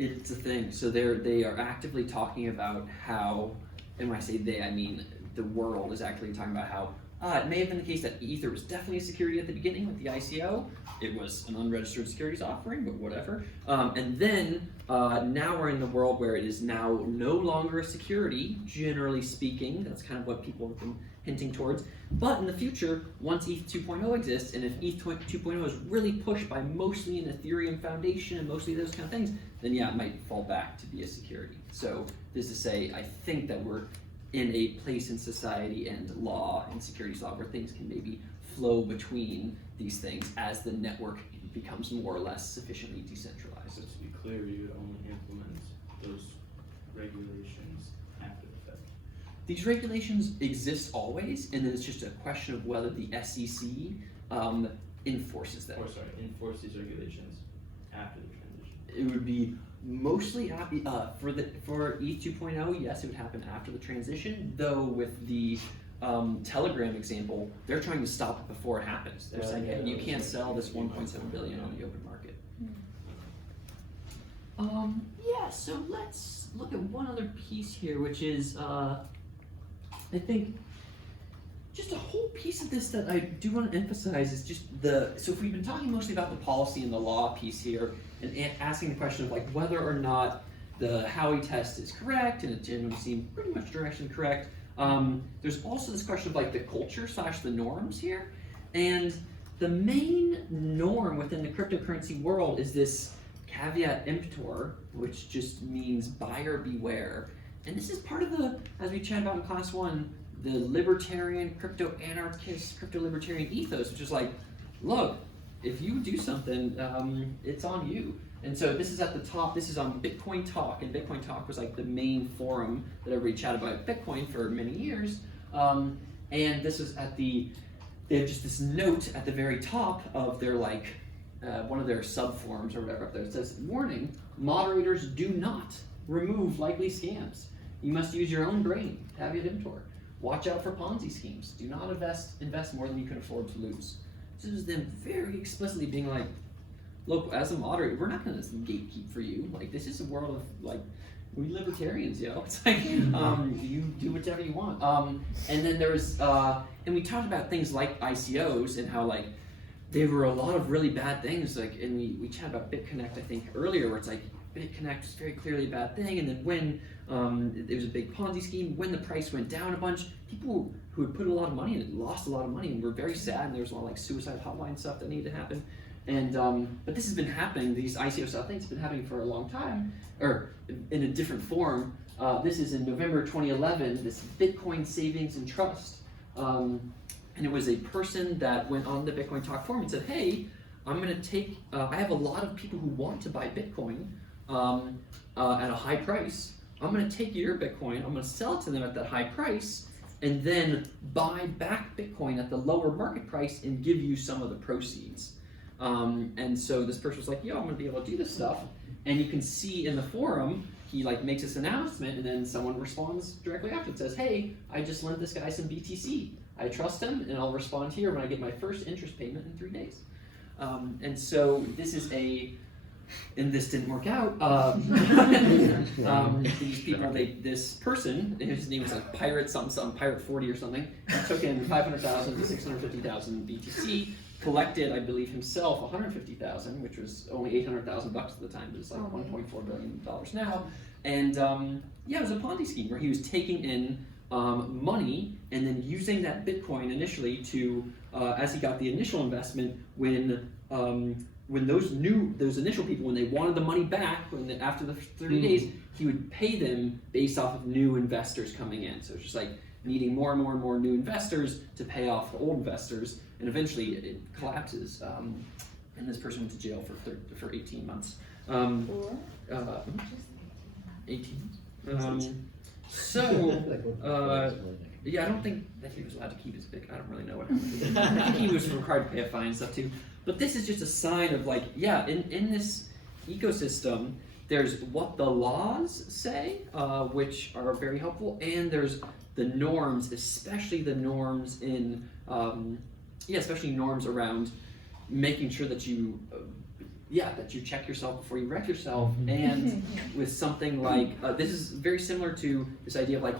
It's a thing. So they are actively talking about how, and when I say they, I mean the world is actually talking about how it may have been the case that Ether was definitely a security at the beginning with the ICO. It was an unregistered securities offering, but whatever. And then now we're in the world where it is now no longer a security, generally speaking. That's kind of what people have been hinting towards. But in the future, once ETH 2.0 exists, and if ETH 2.0 is really pushed by mostly an Ethereum foundation and mostly those kind of things, then yeah, it might fall back to be a security. So this is to say, I think that we're in a place in society and law and securities law where things can maybe flow between these things as the network becomes more or less sufficiently decentralized. So to be clear, you would only implement those regulations after the fact? These regulations exist always, and then it's just a question of whether the SEC enforces them. Enforce these regulations after the transition. It would be mostly for ETH 2.0, yes, it would happen after the transition, though with the Telegram example, they're trying to stop it before it happens. They're saying, hey, you can't sell this 1.7 billion on the open market. Yeah, so let's look at one other piece here, which is, I think, just a whole piece of this that I do want to emphasize is just so if we've been talking mostly about the policy and the law piece here, and asking the question of like whether or not the Howie Test is correct, and it generally seems pretty much directionally correct, there's also this question of like the culture / the norms here, and the main norm within the cryptocurrency world is this caveat emptor, which just means buyer beware. And this is part of the, as we chatted about in class 1, the libertarian, crypto-anarchist, crypto-libertarian ethos, which is like, look, if you do something, it's on you. And so this is at the top, this is on Bitcoin Talk, and Bitcoin Talk was like the main forum that everybody chatted about Bitcoin for many years. And this is at they have just this note at the very top of their like, one of their sub-forums or whatever up there. It says, warning, moderators do not remove likely scams. You must use your own brain, caveat emptor. Watch out for Ponzi schemes. Do not invest more than you can afford to lose. This is them very explicitly being like, look, as a moderator, we're not going to gatekeep for you. Like, this is a world of, like, we libertarians, yo. It's like, you do whatever you want. And then there's, and we talked about things like ICOs and how, like, there were a lot of really bad things. Like, and we chatted about BitConnect, I think, earlier, where it's like, BitConnect is very clearly a bad thing, and then when there was a big Ponzi scheme, when the price went down a bunch, people who had put a lot of money in it lost a lot of money and were very sad, and there was a lot of like suicide hotline stuff that needed to happen. And but this has been happening, these ICO style things have been happening for a long time, or in a different form. This is in November 2011, this Bitcoin Savings and Trust. and it was a person that went on the Bitcoin Talk forum and said, hey, I'm going to take, I have a lot of people who want to buy Bitcoin at a high price. I'm going to take your Bitcoin, I'm going to sell it to them at that high price, and then buy back Bitcoin at the lower market price and give you some of the proceeds. And so this person was like, yo, I'm going to be able to do this stuff. And you can see in the forum, he like makes this announcement, and then someone responds directly after and says, hey, I just lent this guy some BTC. I trust him, and I'll respond here when I get my first interest payment in 3 days. And so this is and this didn't work out. These people, this person, his name was like Pirate something, Pirate 40 or something, he took in 500,000 to 650,000 BTC, collected, I believe himself, 150,000, which was only 800,000 bucks at the time, but it's like $1.4 billion now. And yeah, it was a Ponzi scheme where he was taking in money and then using that Bitcoin initially to, as he got the initial investment, when those initial people, when they wanted the money back, after the 30 days, he would pay them based off of new investors coming in. So it's just like needing more and more and more new investors to pay off the old investors, and eventually it collapses. And this person went to jail for 18 months. 18. Yeah, I don't think that he was allowed to keep his Bitcoin. I don't really know what happened. I think he was required to pay a fine and stuff too. But this is just a sign of like, yeah, in this ecosystem, there's what the laws say, which are very helpful, and there's the norms, especially the norms in, especially norms around making sure that you, that you check yourself before you wreck yourself, and with something like, this is very similar to this idea of like,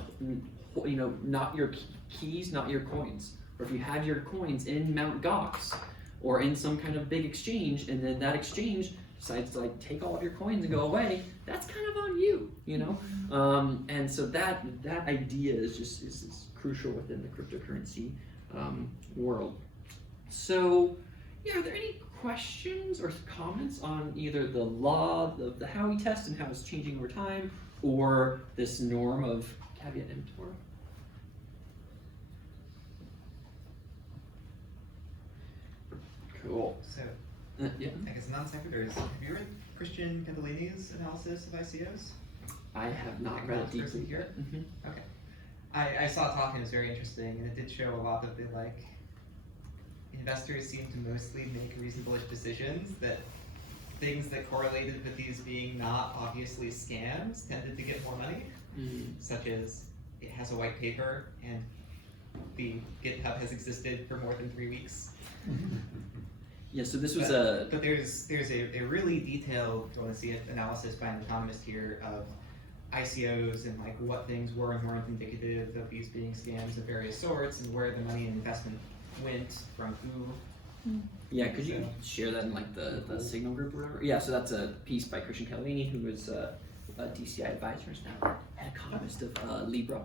not your keys, not your coins. Or if you have your coins in Mt. Gox or in some kind of big exchange, and then that exchange decides to like take all of your coins and go away, that's kind of on you, And so that idea is crucial within the cryptocurrency world. So, yeah, are there any questions or comments on either the law, the Howie Test and how it's changing over time, or this norm of caveat emptor? Cool. So, yeah. I guess non-sequiturs. Have you read Christian Cantillini's analysis of ICOs? I have not read it deeply yet. Okay. I saw a talk and it was very interesting, and it did show a lot of the investors seem to mostly make reasonable-ish decisions, that things that correlated with these being not obviously scams tended to get more money, such as it has a white paper and the GitHub has existed for more than 3 weeks. Yeah, so this was But there's a really detailed, I want to see it, analysis by an economist here of ICOs and like what things were and weren't indicative of these being scams of various sorts, and where the money and investment went from who. Yeah, could you share that in like the Signal group or whatever? Yeah, so that's a piece by Christian Cantillini, who was a DCI advisor, is now an economist of Libra.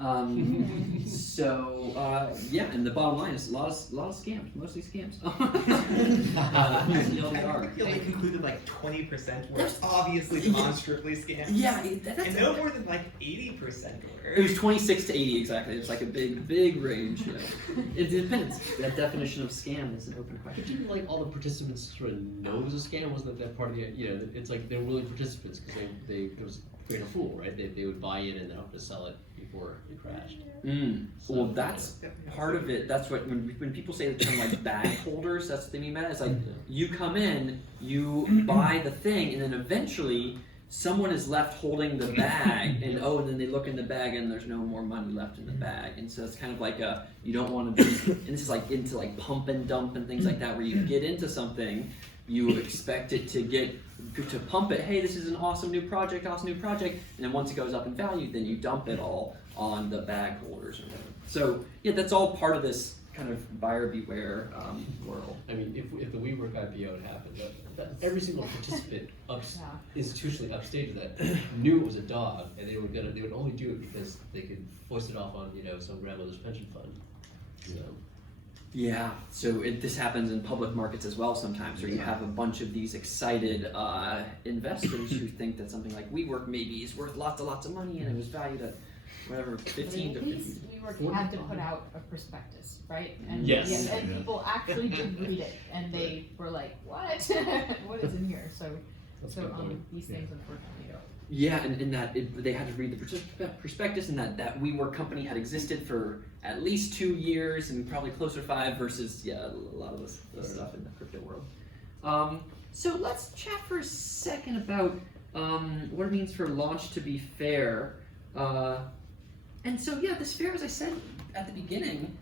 Yeah, and the bottom line is a lot of scams, mostly scams. He only concluded like 20% were obviously demonstrably scams. Yeah, and no more than like 80% were. It was 26 to 80 exactly. It's like a big range. It depends. That definition of scam is an open question. But didn't like all the participants sort of know it was a scam? Wasn't that part of the, it's like they're willing participants because it was create a fool, right? They would buy in and then hope to sell it before it crashed. So, well, that's part of it. That's what when people say the term like bag holders, that's what they mean by it. It's like you come in, you buy the thing, and then eventually someone is left holding the bag, and then they look in the bag and there's no more money left in the bag, and so it's kind of like you don't want to be, and this is like into like pump and dump and things like that, where you get into something, you expect it to pump it. Hey, this is an awesome new project, and then once it goes up in value, then you dump it all on the bag holders or whatever. So yeah, that's all part of this kind of buyer beware world. I mean, if the WeWork IPO had happened, every single participant institutionally upstaged that knew it was a dog, and they would only do it because they could foist it off on some grandmother's pension fund. Yeah, so this happens in public markets as well sometimes, where you have a bunch of these excited investors who think that something like WeWork maybe is worth lots of money, and it was valued at whatever, 15 to At 50. least we had to put out a prospectus, right? And Yes. and people actually did read it, and they were like, "What? What is in here?" So, That's a good point. these things unfortunately don't. Yeah, and that they had to read the prospectus, and that WeWork company had existed for at least 2 years, and probably closer to 5 versus a lot of the stuff in the crypto world. So let's chat for a second about what it means for launch to be fair. And so this fair, as I said at the beginning,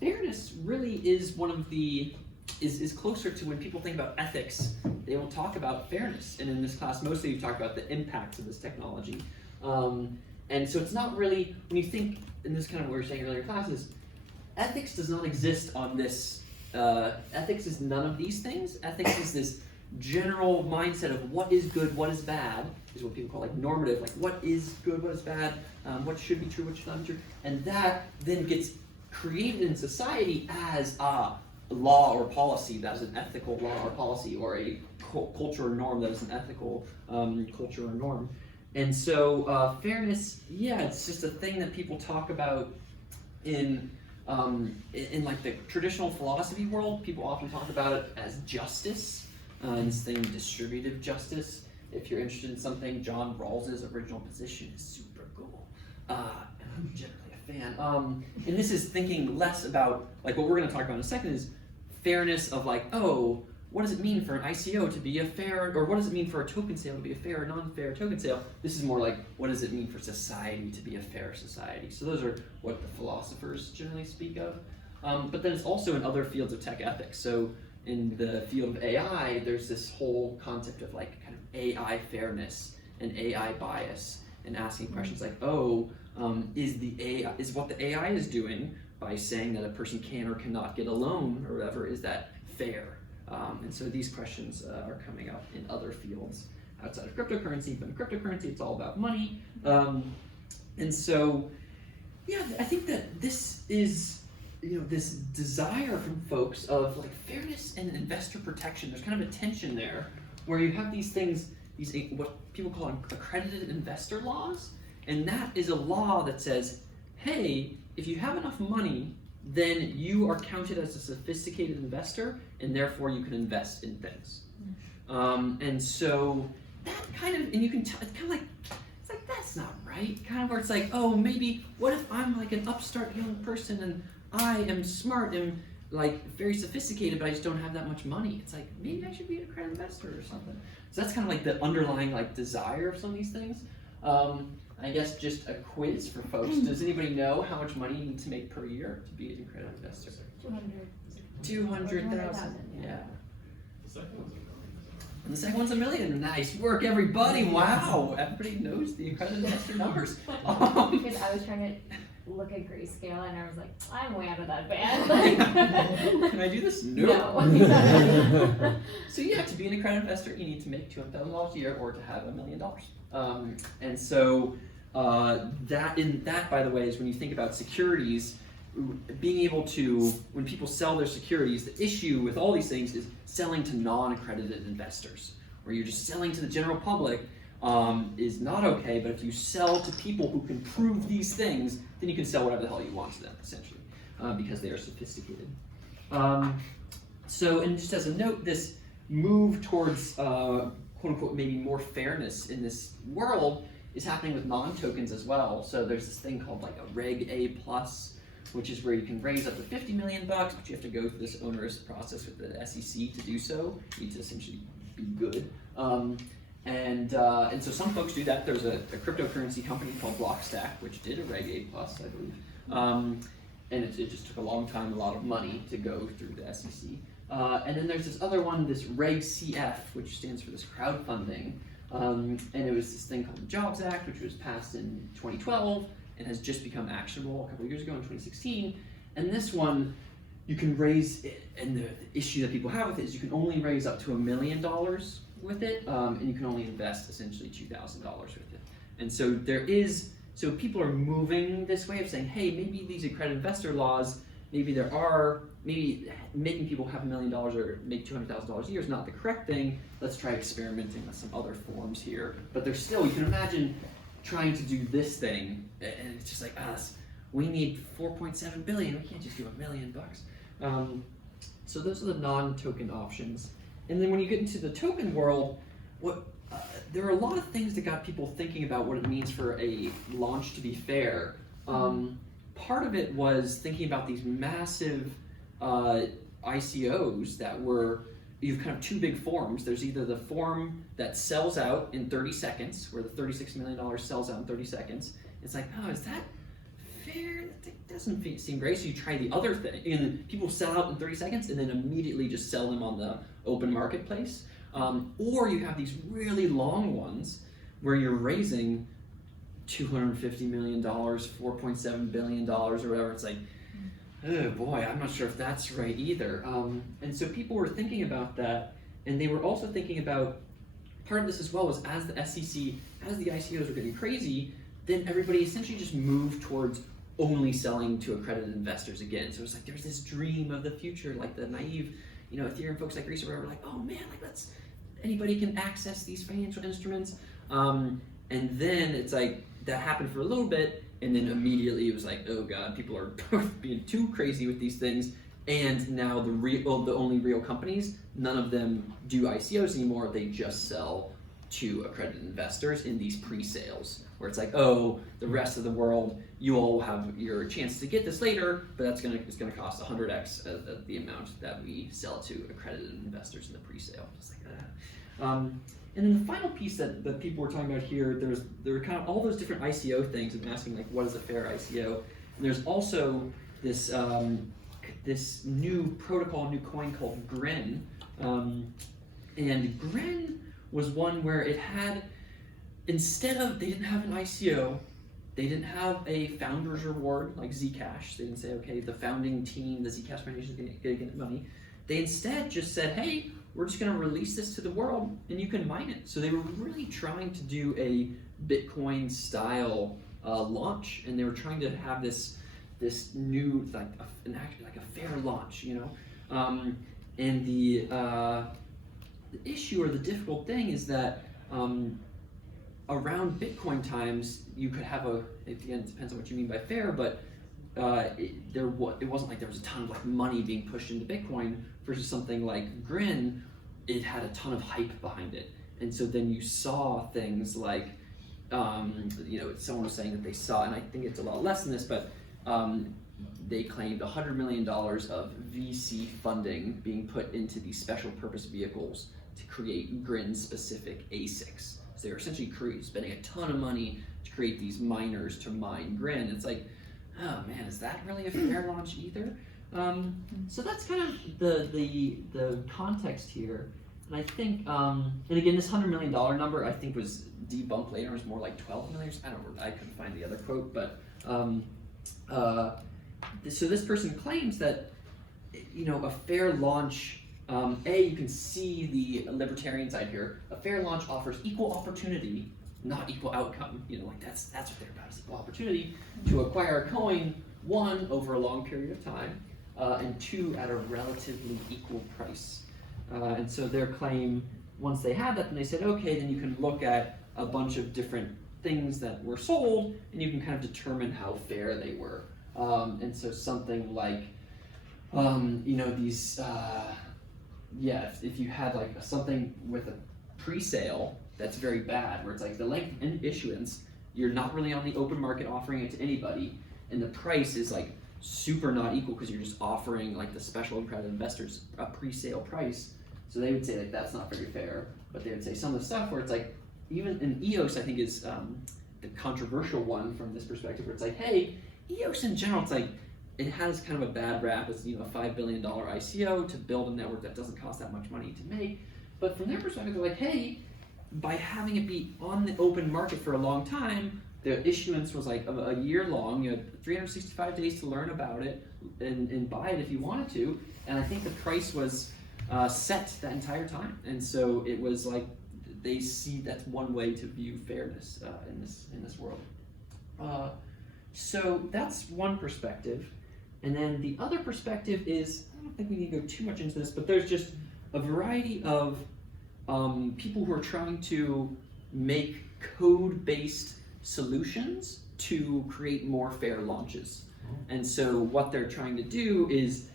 fairness really is one of the is closer to when people think about ethics. They will talk about fairness, and in this class, mostly you talk about the impacts of this technology. And so it's not really, when you think, and this is kind of what we were saying earlier in classes, ethics does not exist on this. Ethics is none of these things. Ethics is this general mindset of what is good, what is bad, is what people call like normative, like what is good, what is bad, what should be true, what should not be true, and that then gets created in society as law or policy that is an ethical law or policy, or a culture or norm that is an ethical culture or norm. And so fairness, it's just a thing that people talk about in like the traditional philosophy world. People often talk about it as justice, and this thing, distributive justice. If you're interested in something, John Rawls's original position is super cool, and I'm generally a fan. And this is thinking less about, like what we're going to talk about in a second is fairness of like, what does it mean for an ICO to be a fair, or what does it mean for a token sale to be a fair or non-fair token sale? This is more like, what does it mean for society to be a fair society? So those are what the philosophers generally speak of. But then it's also in other fields of tech ethics. So in the field of AI, there's this whole concept of like kind of AI fairness and AI bias, and asking questions like, is what the AI is doing by saying that a person can or cannot get a loan or whatever, is that fair? And so these questions are coming up in other fields outside of cryptocurrency, but in cryptocurrency it's all about money. And so, I think that this is, this desire from folks of like fairness and investor protection. There's kind of a tension there where you have these things, these what people call accredited investor laws, and that is a law that says, hey, if you have enough money, then you are counted as a sophisticated investor, and therefore you can invest in things. And so that kind of, and you can tell, it's kind of like, it's like, that's not right. Kind of where it's like, maybe, what if I'm like an upstart young person and I am smart and like very sophisticated, but I just don't have that much money. It's like, maybe I should be an accredited investor or something. So that's kind of like the underlying like desire of some of these things. I guess just a quiz for folks. Does anybody know how much money you need to make per year to be an accredited investor? 200,000. Yeah. And the second one's $1 million. Nice work, everybody. Wow. Everybody knows the accredited investor numbers. Because I was trying to look at Grayscale and I was like, I'm way out of that band. Can I do this? No. So to be an accredited investor, you need to make $200,000 a year or to have $1 million. And so that, by the way, is when you think about securities, being able to, when people sell their securities, the issue with all these things is selling to non-accredited investors, where you're just selling to the general public is not okay, but if you sell to people who can prove these things, then you can sell whatever the hell you want to them, essentially, because they are sophisticated. So, and just as a note, this move towards quote-unquote maybe more fairness in this world is happening with non-tokens as well. So there's this thing called like a Reg A+, which is where you can raise up to $50 million, but you have to go through this onerous process with the SEC to do so. You need to essentially be good. And so some folks do that. There's a cryptocurrency company called Blockstack, which did a Reg A+, I believe. And it just took a long time, a lot of money to go through the SEC. And then there's this other one, this Reg CF, which stands for this crowdfunding. And it was this thing called the Jobs Act, which was passed in 2012 and has just become actionable a couple of years ago in 2016. And this one, you can raise, and the issue that people have with it is you can only raise up to $1 million with it, and you can only invest essentially $2,000 with it. And so so people are moving this way of saying, hey, maybe these accredited investor laws, maybe making people have $1 million or make $200,000 a year is not the correct thing. Let's try experimenting with some other forms here. But there's still, you can imagine, trying to do this thing, and it's just like us. We need 4.7 billion. We can't just do $1 million. So those are the non-token options. And then when you get into the token world, there are a lot of things that got people thinking about what it means for a launch to be fair. Part of it was thinking about these massive ICOs that you have kind of two big forms. There's either the form that sells out in 30 seconds, where the $36 million sells out in 30 seconds. It's like, oh, is that fair? That doesn't seem great. So you try the other thing, and people sell out in 30 seconds and then immediately just sell them on the open marketplace. Or you have these really long ones where you're raising $250 million, $4.7 billion, or whatever. It's like, oh boy, I'm not sure if that's right either. And so people were thinking about that, and they were also thinking about, part of this as well was as the SEC, as the ICOs were getting crazy, then everybody essentially just moved towards only selling to accredited investors again. So it's like there's this dream of the future, like the naive, Ethereum folks like Reese or whatever, like, oh man, like anybody can access these financial instruments. And then it's like that happened for a little bit, and then immediately it was like, oh god, people are being too crazy with these things. And now the only real companies, none of them do ICOs anymore. They just sell to accredited investors in these pre-sales, where it's like, oh, the rest of the world, you all have your chance to get this later, but it's gonna cost 100x the amount that we sell to accredited investors in the pre-sale. Just like that. And then the final piece that people were talking about here, there are kind of all those different ICO things, and asking like, what is a fair ICO? And there's also this this new protocol, new coin called Grin, and Grin was one where it had, they didn't have an ICO, they didn't have a founder's reward like Zcash. They didn't say, okay, the founding team, the Zcash Foundation is going to get money. They instead just said, hey, we're just going to release this to the world and you can mine it. So they were really trying to do a Bitcoin style launch, and they were trying to have this new, like a fair launch, and the issue or the difficult thing is that around Bitcoin times, you could have again, it depends on what you mean by fair, but it wasn't like there was a ton of like money being pushed into Bitcoin versus something like Grin. It had a ton of hype behind it, and so then you saw things like, someone was saying that they saw, and I think it's a lot less than this, but they claimed $100 million of VC funding being put into these special purpose vehicles to create Grin-specific ASICs. So they were essentially spending a ton of money to create these miners to mine Grin. It's like, oh man, is that really a fair launch either? So that's kind of the context here. And I think, and again, this $100 million number I think was debunked later. It was more like 12 million. I don't know. I couldn't find the other quote, but so this person claims that, a fair launch. You can see the libertarian side here. A fair launch offers equal opportunity, not equal outcome. That's what they're about, is equal opportunity to acquire a coin, one, over a long period of time, and two, at a relatively equal price. And so their claim, once they had that, then they said, okay, then you can look at a bunch of different things that were sold, and you can kind of determine how fair they were. And so something like, these, if you had like something with a pre-sale that's very bad, where it's like the length and issuance, you're not really on the open market offering it to anybody, and the price is like super not equal because you're just offering like the special accredited investors a pre-sale price. So they would say like that's not very fair, but they would say some of the stuff where it's like, even in EOS I think is the controversial one from this perspective, where it's like, hey, EOS in general, it's like, it has kind of a bad rap as a $5 billion ICO to build a network that doesn't cost that much money to make. But from their perspective, they're like, hey, by having it be on the open market for a long time, the issuance was like a year long. You had 365 days to learn about it and buy it if you wanted to. And I think the price was set that entire time. And so it was like, they see that's one way to view fairness in this world. So that's one perspective. And then the other perspective is, I don't think we need to go too much into this, but there's just a variety of people who are trying to make code-based solutions to create more fair launches. And so what they're trying to do is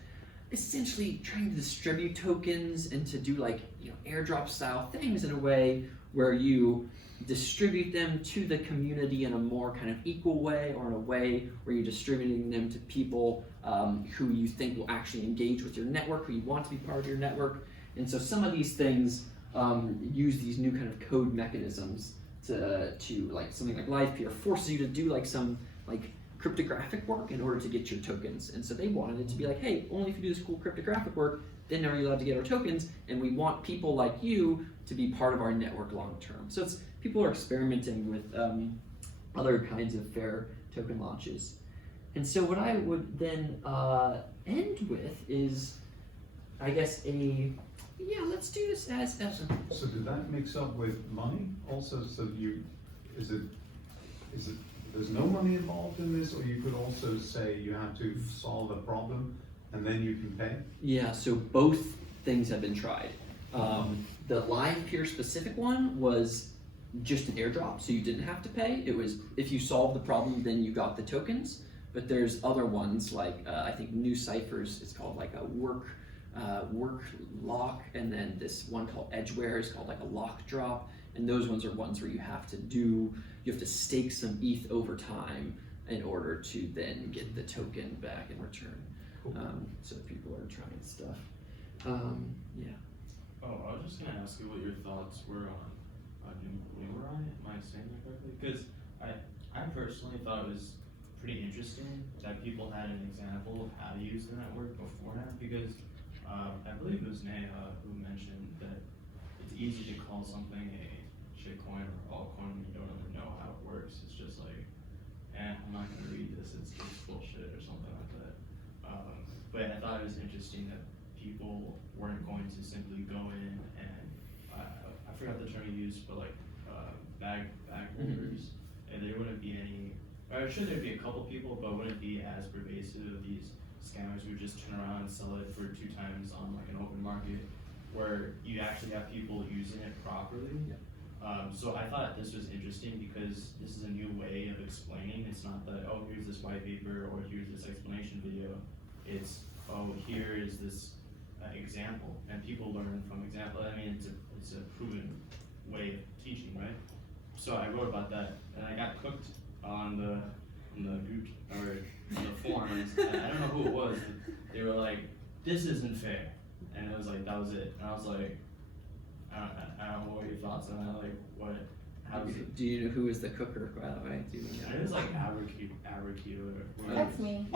essentially trying to distribute tokens and to do like, you know, airdrop style things in a way where you distribute them to the community in a more kind of equal way, or in a way where you're distributing them to people who you think will actually engage with your network, who you want to be part of your network. And so some of these things use these new kind of code mechanisms to like something like LivePeer forces you to do like some like cryptographic work in order to get your tokens. And so they wanted it to be like, hey, only if you do this cool cryptographic work, then are you allowed to get our tokens, and we want people like you to be part of our network long term. So it's people are experimenting with other kinds of fair token launches. And so what I would then end with is, I guess, let's do this as So did that mix up with money also? So is it there's no money involved in this, or you could also say you have to solve a problem and then you can pay? Yeah, so both things have been tried. The LivePeer specific one was just an airdrop, so you didn't have to pay. It was, if you solved the problem, then you got the tokens. But there's other ones like, I think New Ciphers, it's called like a work lock, and then this one called Edgeware is called like a lock drop. And those ones are ones where you have to stake some ETH over time in order to then get the token back in return. Cool. So people are trying stuff. Yeah. Oh, I was just gonna ask you what your thoughts were on Numerai. Am I saying that correctly? Because I personally thought it was pretty interesting that people had an example of how to use the network beforehand. Because I believe it was Neha who mentioned that it's easy to call something a shitcoin or altcoin when you don't really know how it works. It's just like, I'm not gonna read this. It's bullshit or something like that. But I thought it was interesting that people weren't going to simply go in and I forgot the term you used, but like bag holders, and there wouldn't be any, or I'm sure there'd be a couple people, but wouldn't be as pervasive of these scammers who would just turn around and sell it for 2 times on like an open market, where you actually have people using it properly. So I thought this was interesting because this is a new way of explaining. It's not that, oh, here's this white paper or here's this explanation video. It's, oh, here is this example, and people learn from example. I mean, it's a proven way of teaching, right? So I wrote about that, and I got cooked on the group or the forums. And I don't know who it was. They were like, "This isn't fair," and it was like that was it. And I was like, I don't know what your thoughts on that. Like, what? How is it? Do you know who is the cooker, by the way? Do you know? It was like Abercue or That's me. I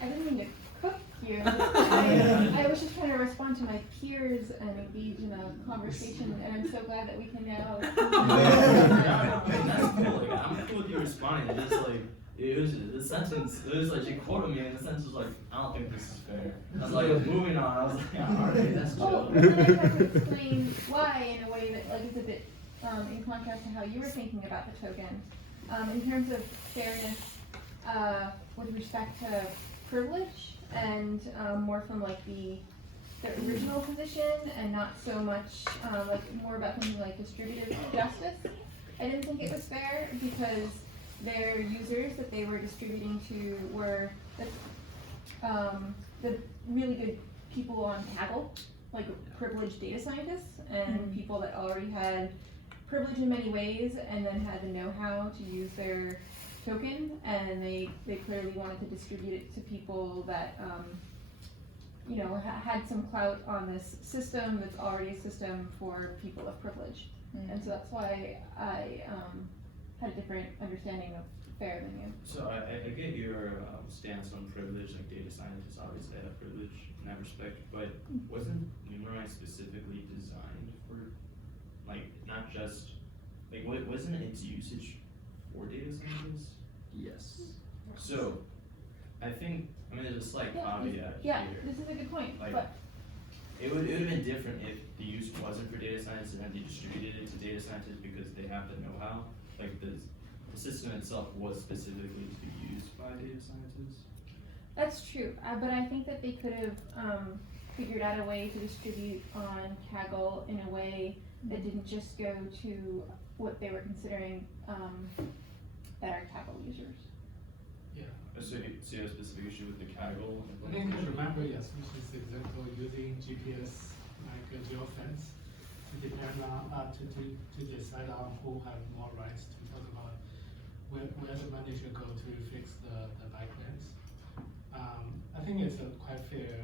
didn't mean to cook you. I was just trying to respond to my peers and engage in a conversation, and I'm so glad that we can now. That's cool. Like, I'm cool with you responding. It's just like, it was the sentence. It was like she quoted me, and the sentence was like, "I don't think this is fair." I was like, moving on. I was like, yeah, alright, that's chill. Well, but then I have to explain why in a way that like is a bit in contrast to how you were thinking about the token. In terms of fairness, with respect to privilege, and more from like the original position, and not so much like more about something like distributive justice. I didn't think it was fair because their users that they were distributing to were the really good people on Kaggle, like privileged data scientists and people that already had privilege in many ways and then had the know-how to use their token, and they clearly wanted to distribute it to people that had some clout on this system that's already a system for people of privilege. And so that's why I had a different understanding of fair than you. So I get your stance on privilege, like data scientists obviously have privilege in that respect, but wasn't Numerai specifically designed for, like, not just, like, wasn't its usage for data scientists? Yes. So, I think, there's a slight caveat Yeah, here. this is a good point, Like, but it would have been different if the use wasn't for data scientists and then they distributed it to data scientists because they have the know-how. Like the system itself was specifically to be used by data scientists. that's true. But I think that they could have figured out a way to distribute on Kaggle in a way that didn't just go to what they were considering, that are capital users. So you have a specific issue with the capital I think I implementation? remember, yes, which is example using GPS like a geofence to depend on, to decide on who have more rights to talk about where the money should go to fix the bike lanes. I think it's a quite fair,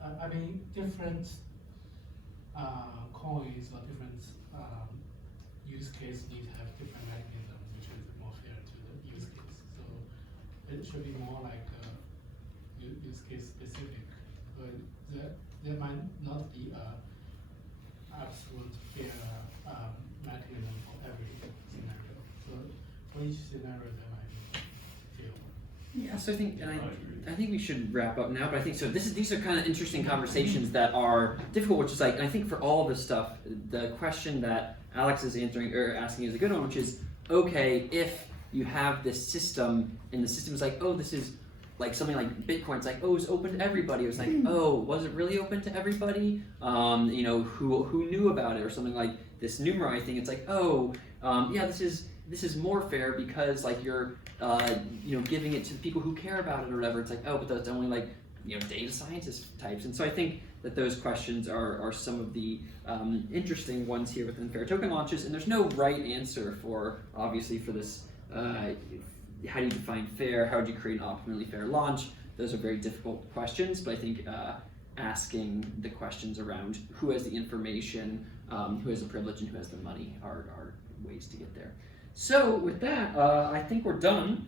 I mean, different coins or different use case need to have different mechanism, which is more fair to the use case. So it should be more like use case specific, but there might not be a absolute fair mechanism for every scenario. So for each scenario, there might be fair. Yeah, so I think, and I think we should wrap up now, but I think so. These are kind of interesting conversations that are difficult, which is like, and I think for all of this stuff, the question that Alex is answering or asking is a good one, which is, okay, if you have this system and the system is like, oh, this is like something like Bitcoin, it's like, oh, it's open to everybody. It was like, oh, was it really open to everybody? You know, who knew about it, or something like this Numerai thing. It's like, oh, yeah, this is more fair because like you're you know, giving it to the people who care about it or whatever. It's like, oh, but that's only like, you know, data scientist types. And so I think that those questions are some of the interesting ones here within fair token launches. And there's no right answer for, obviously, for this. How do you define fair? How do you create an optimally fair launch? Those are very difficult questions, but I think asking the questions around who has the information, who has the privilege, and who has the money are ways to get there. So with that, I think we're done.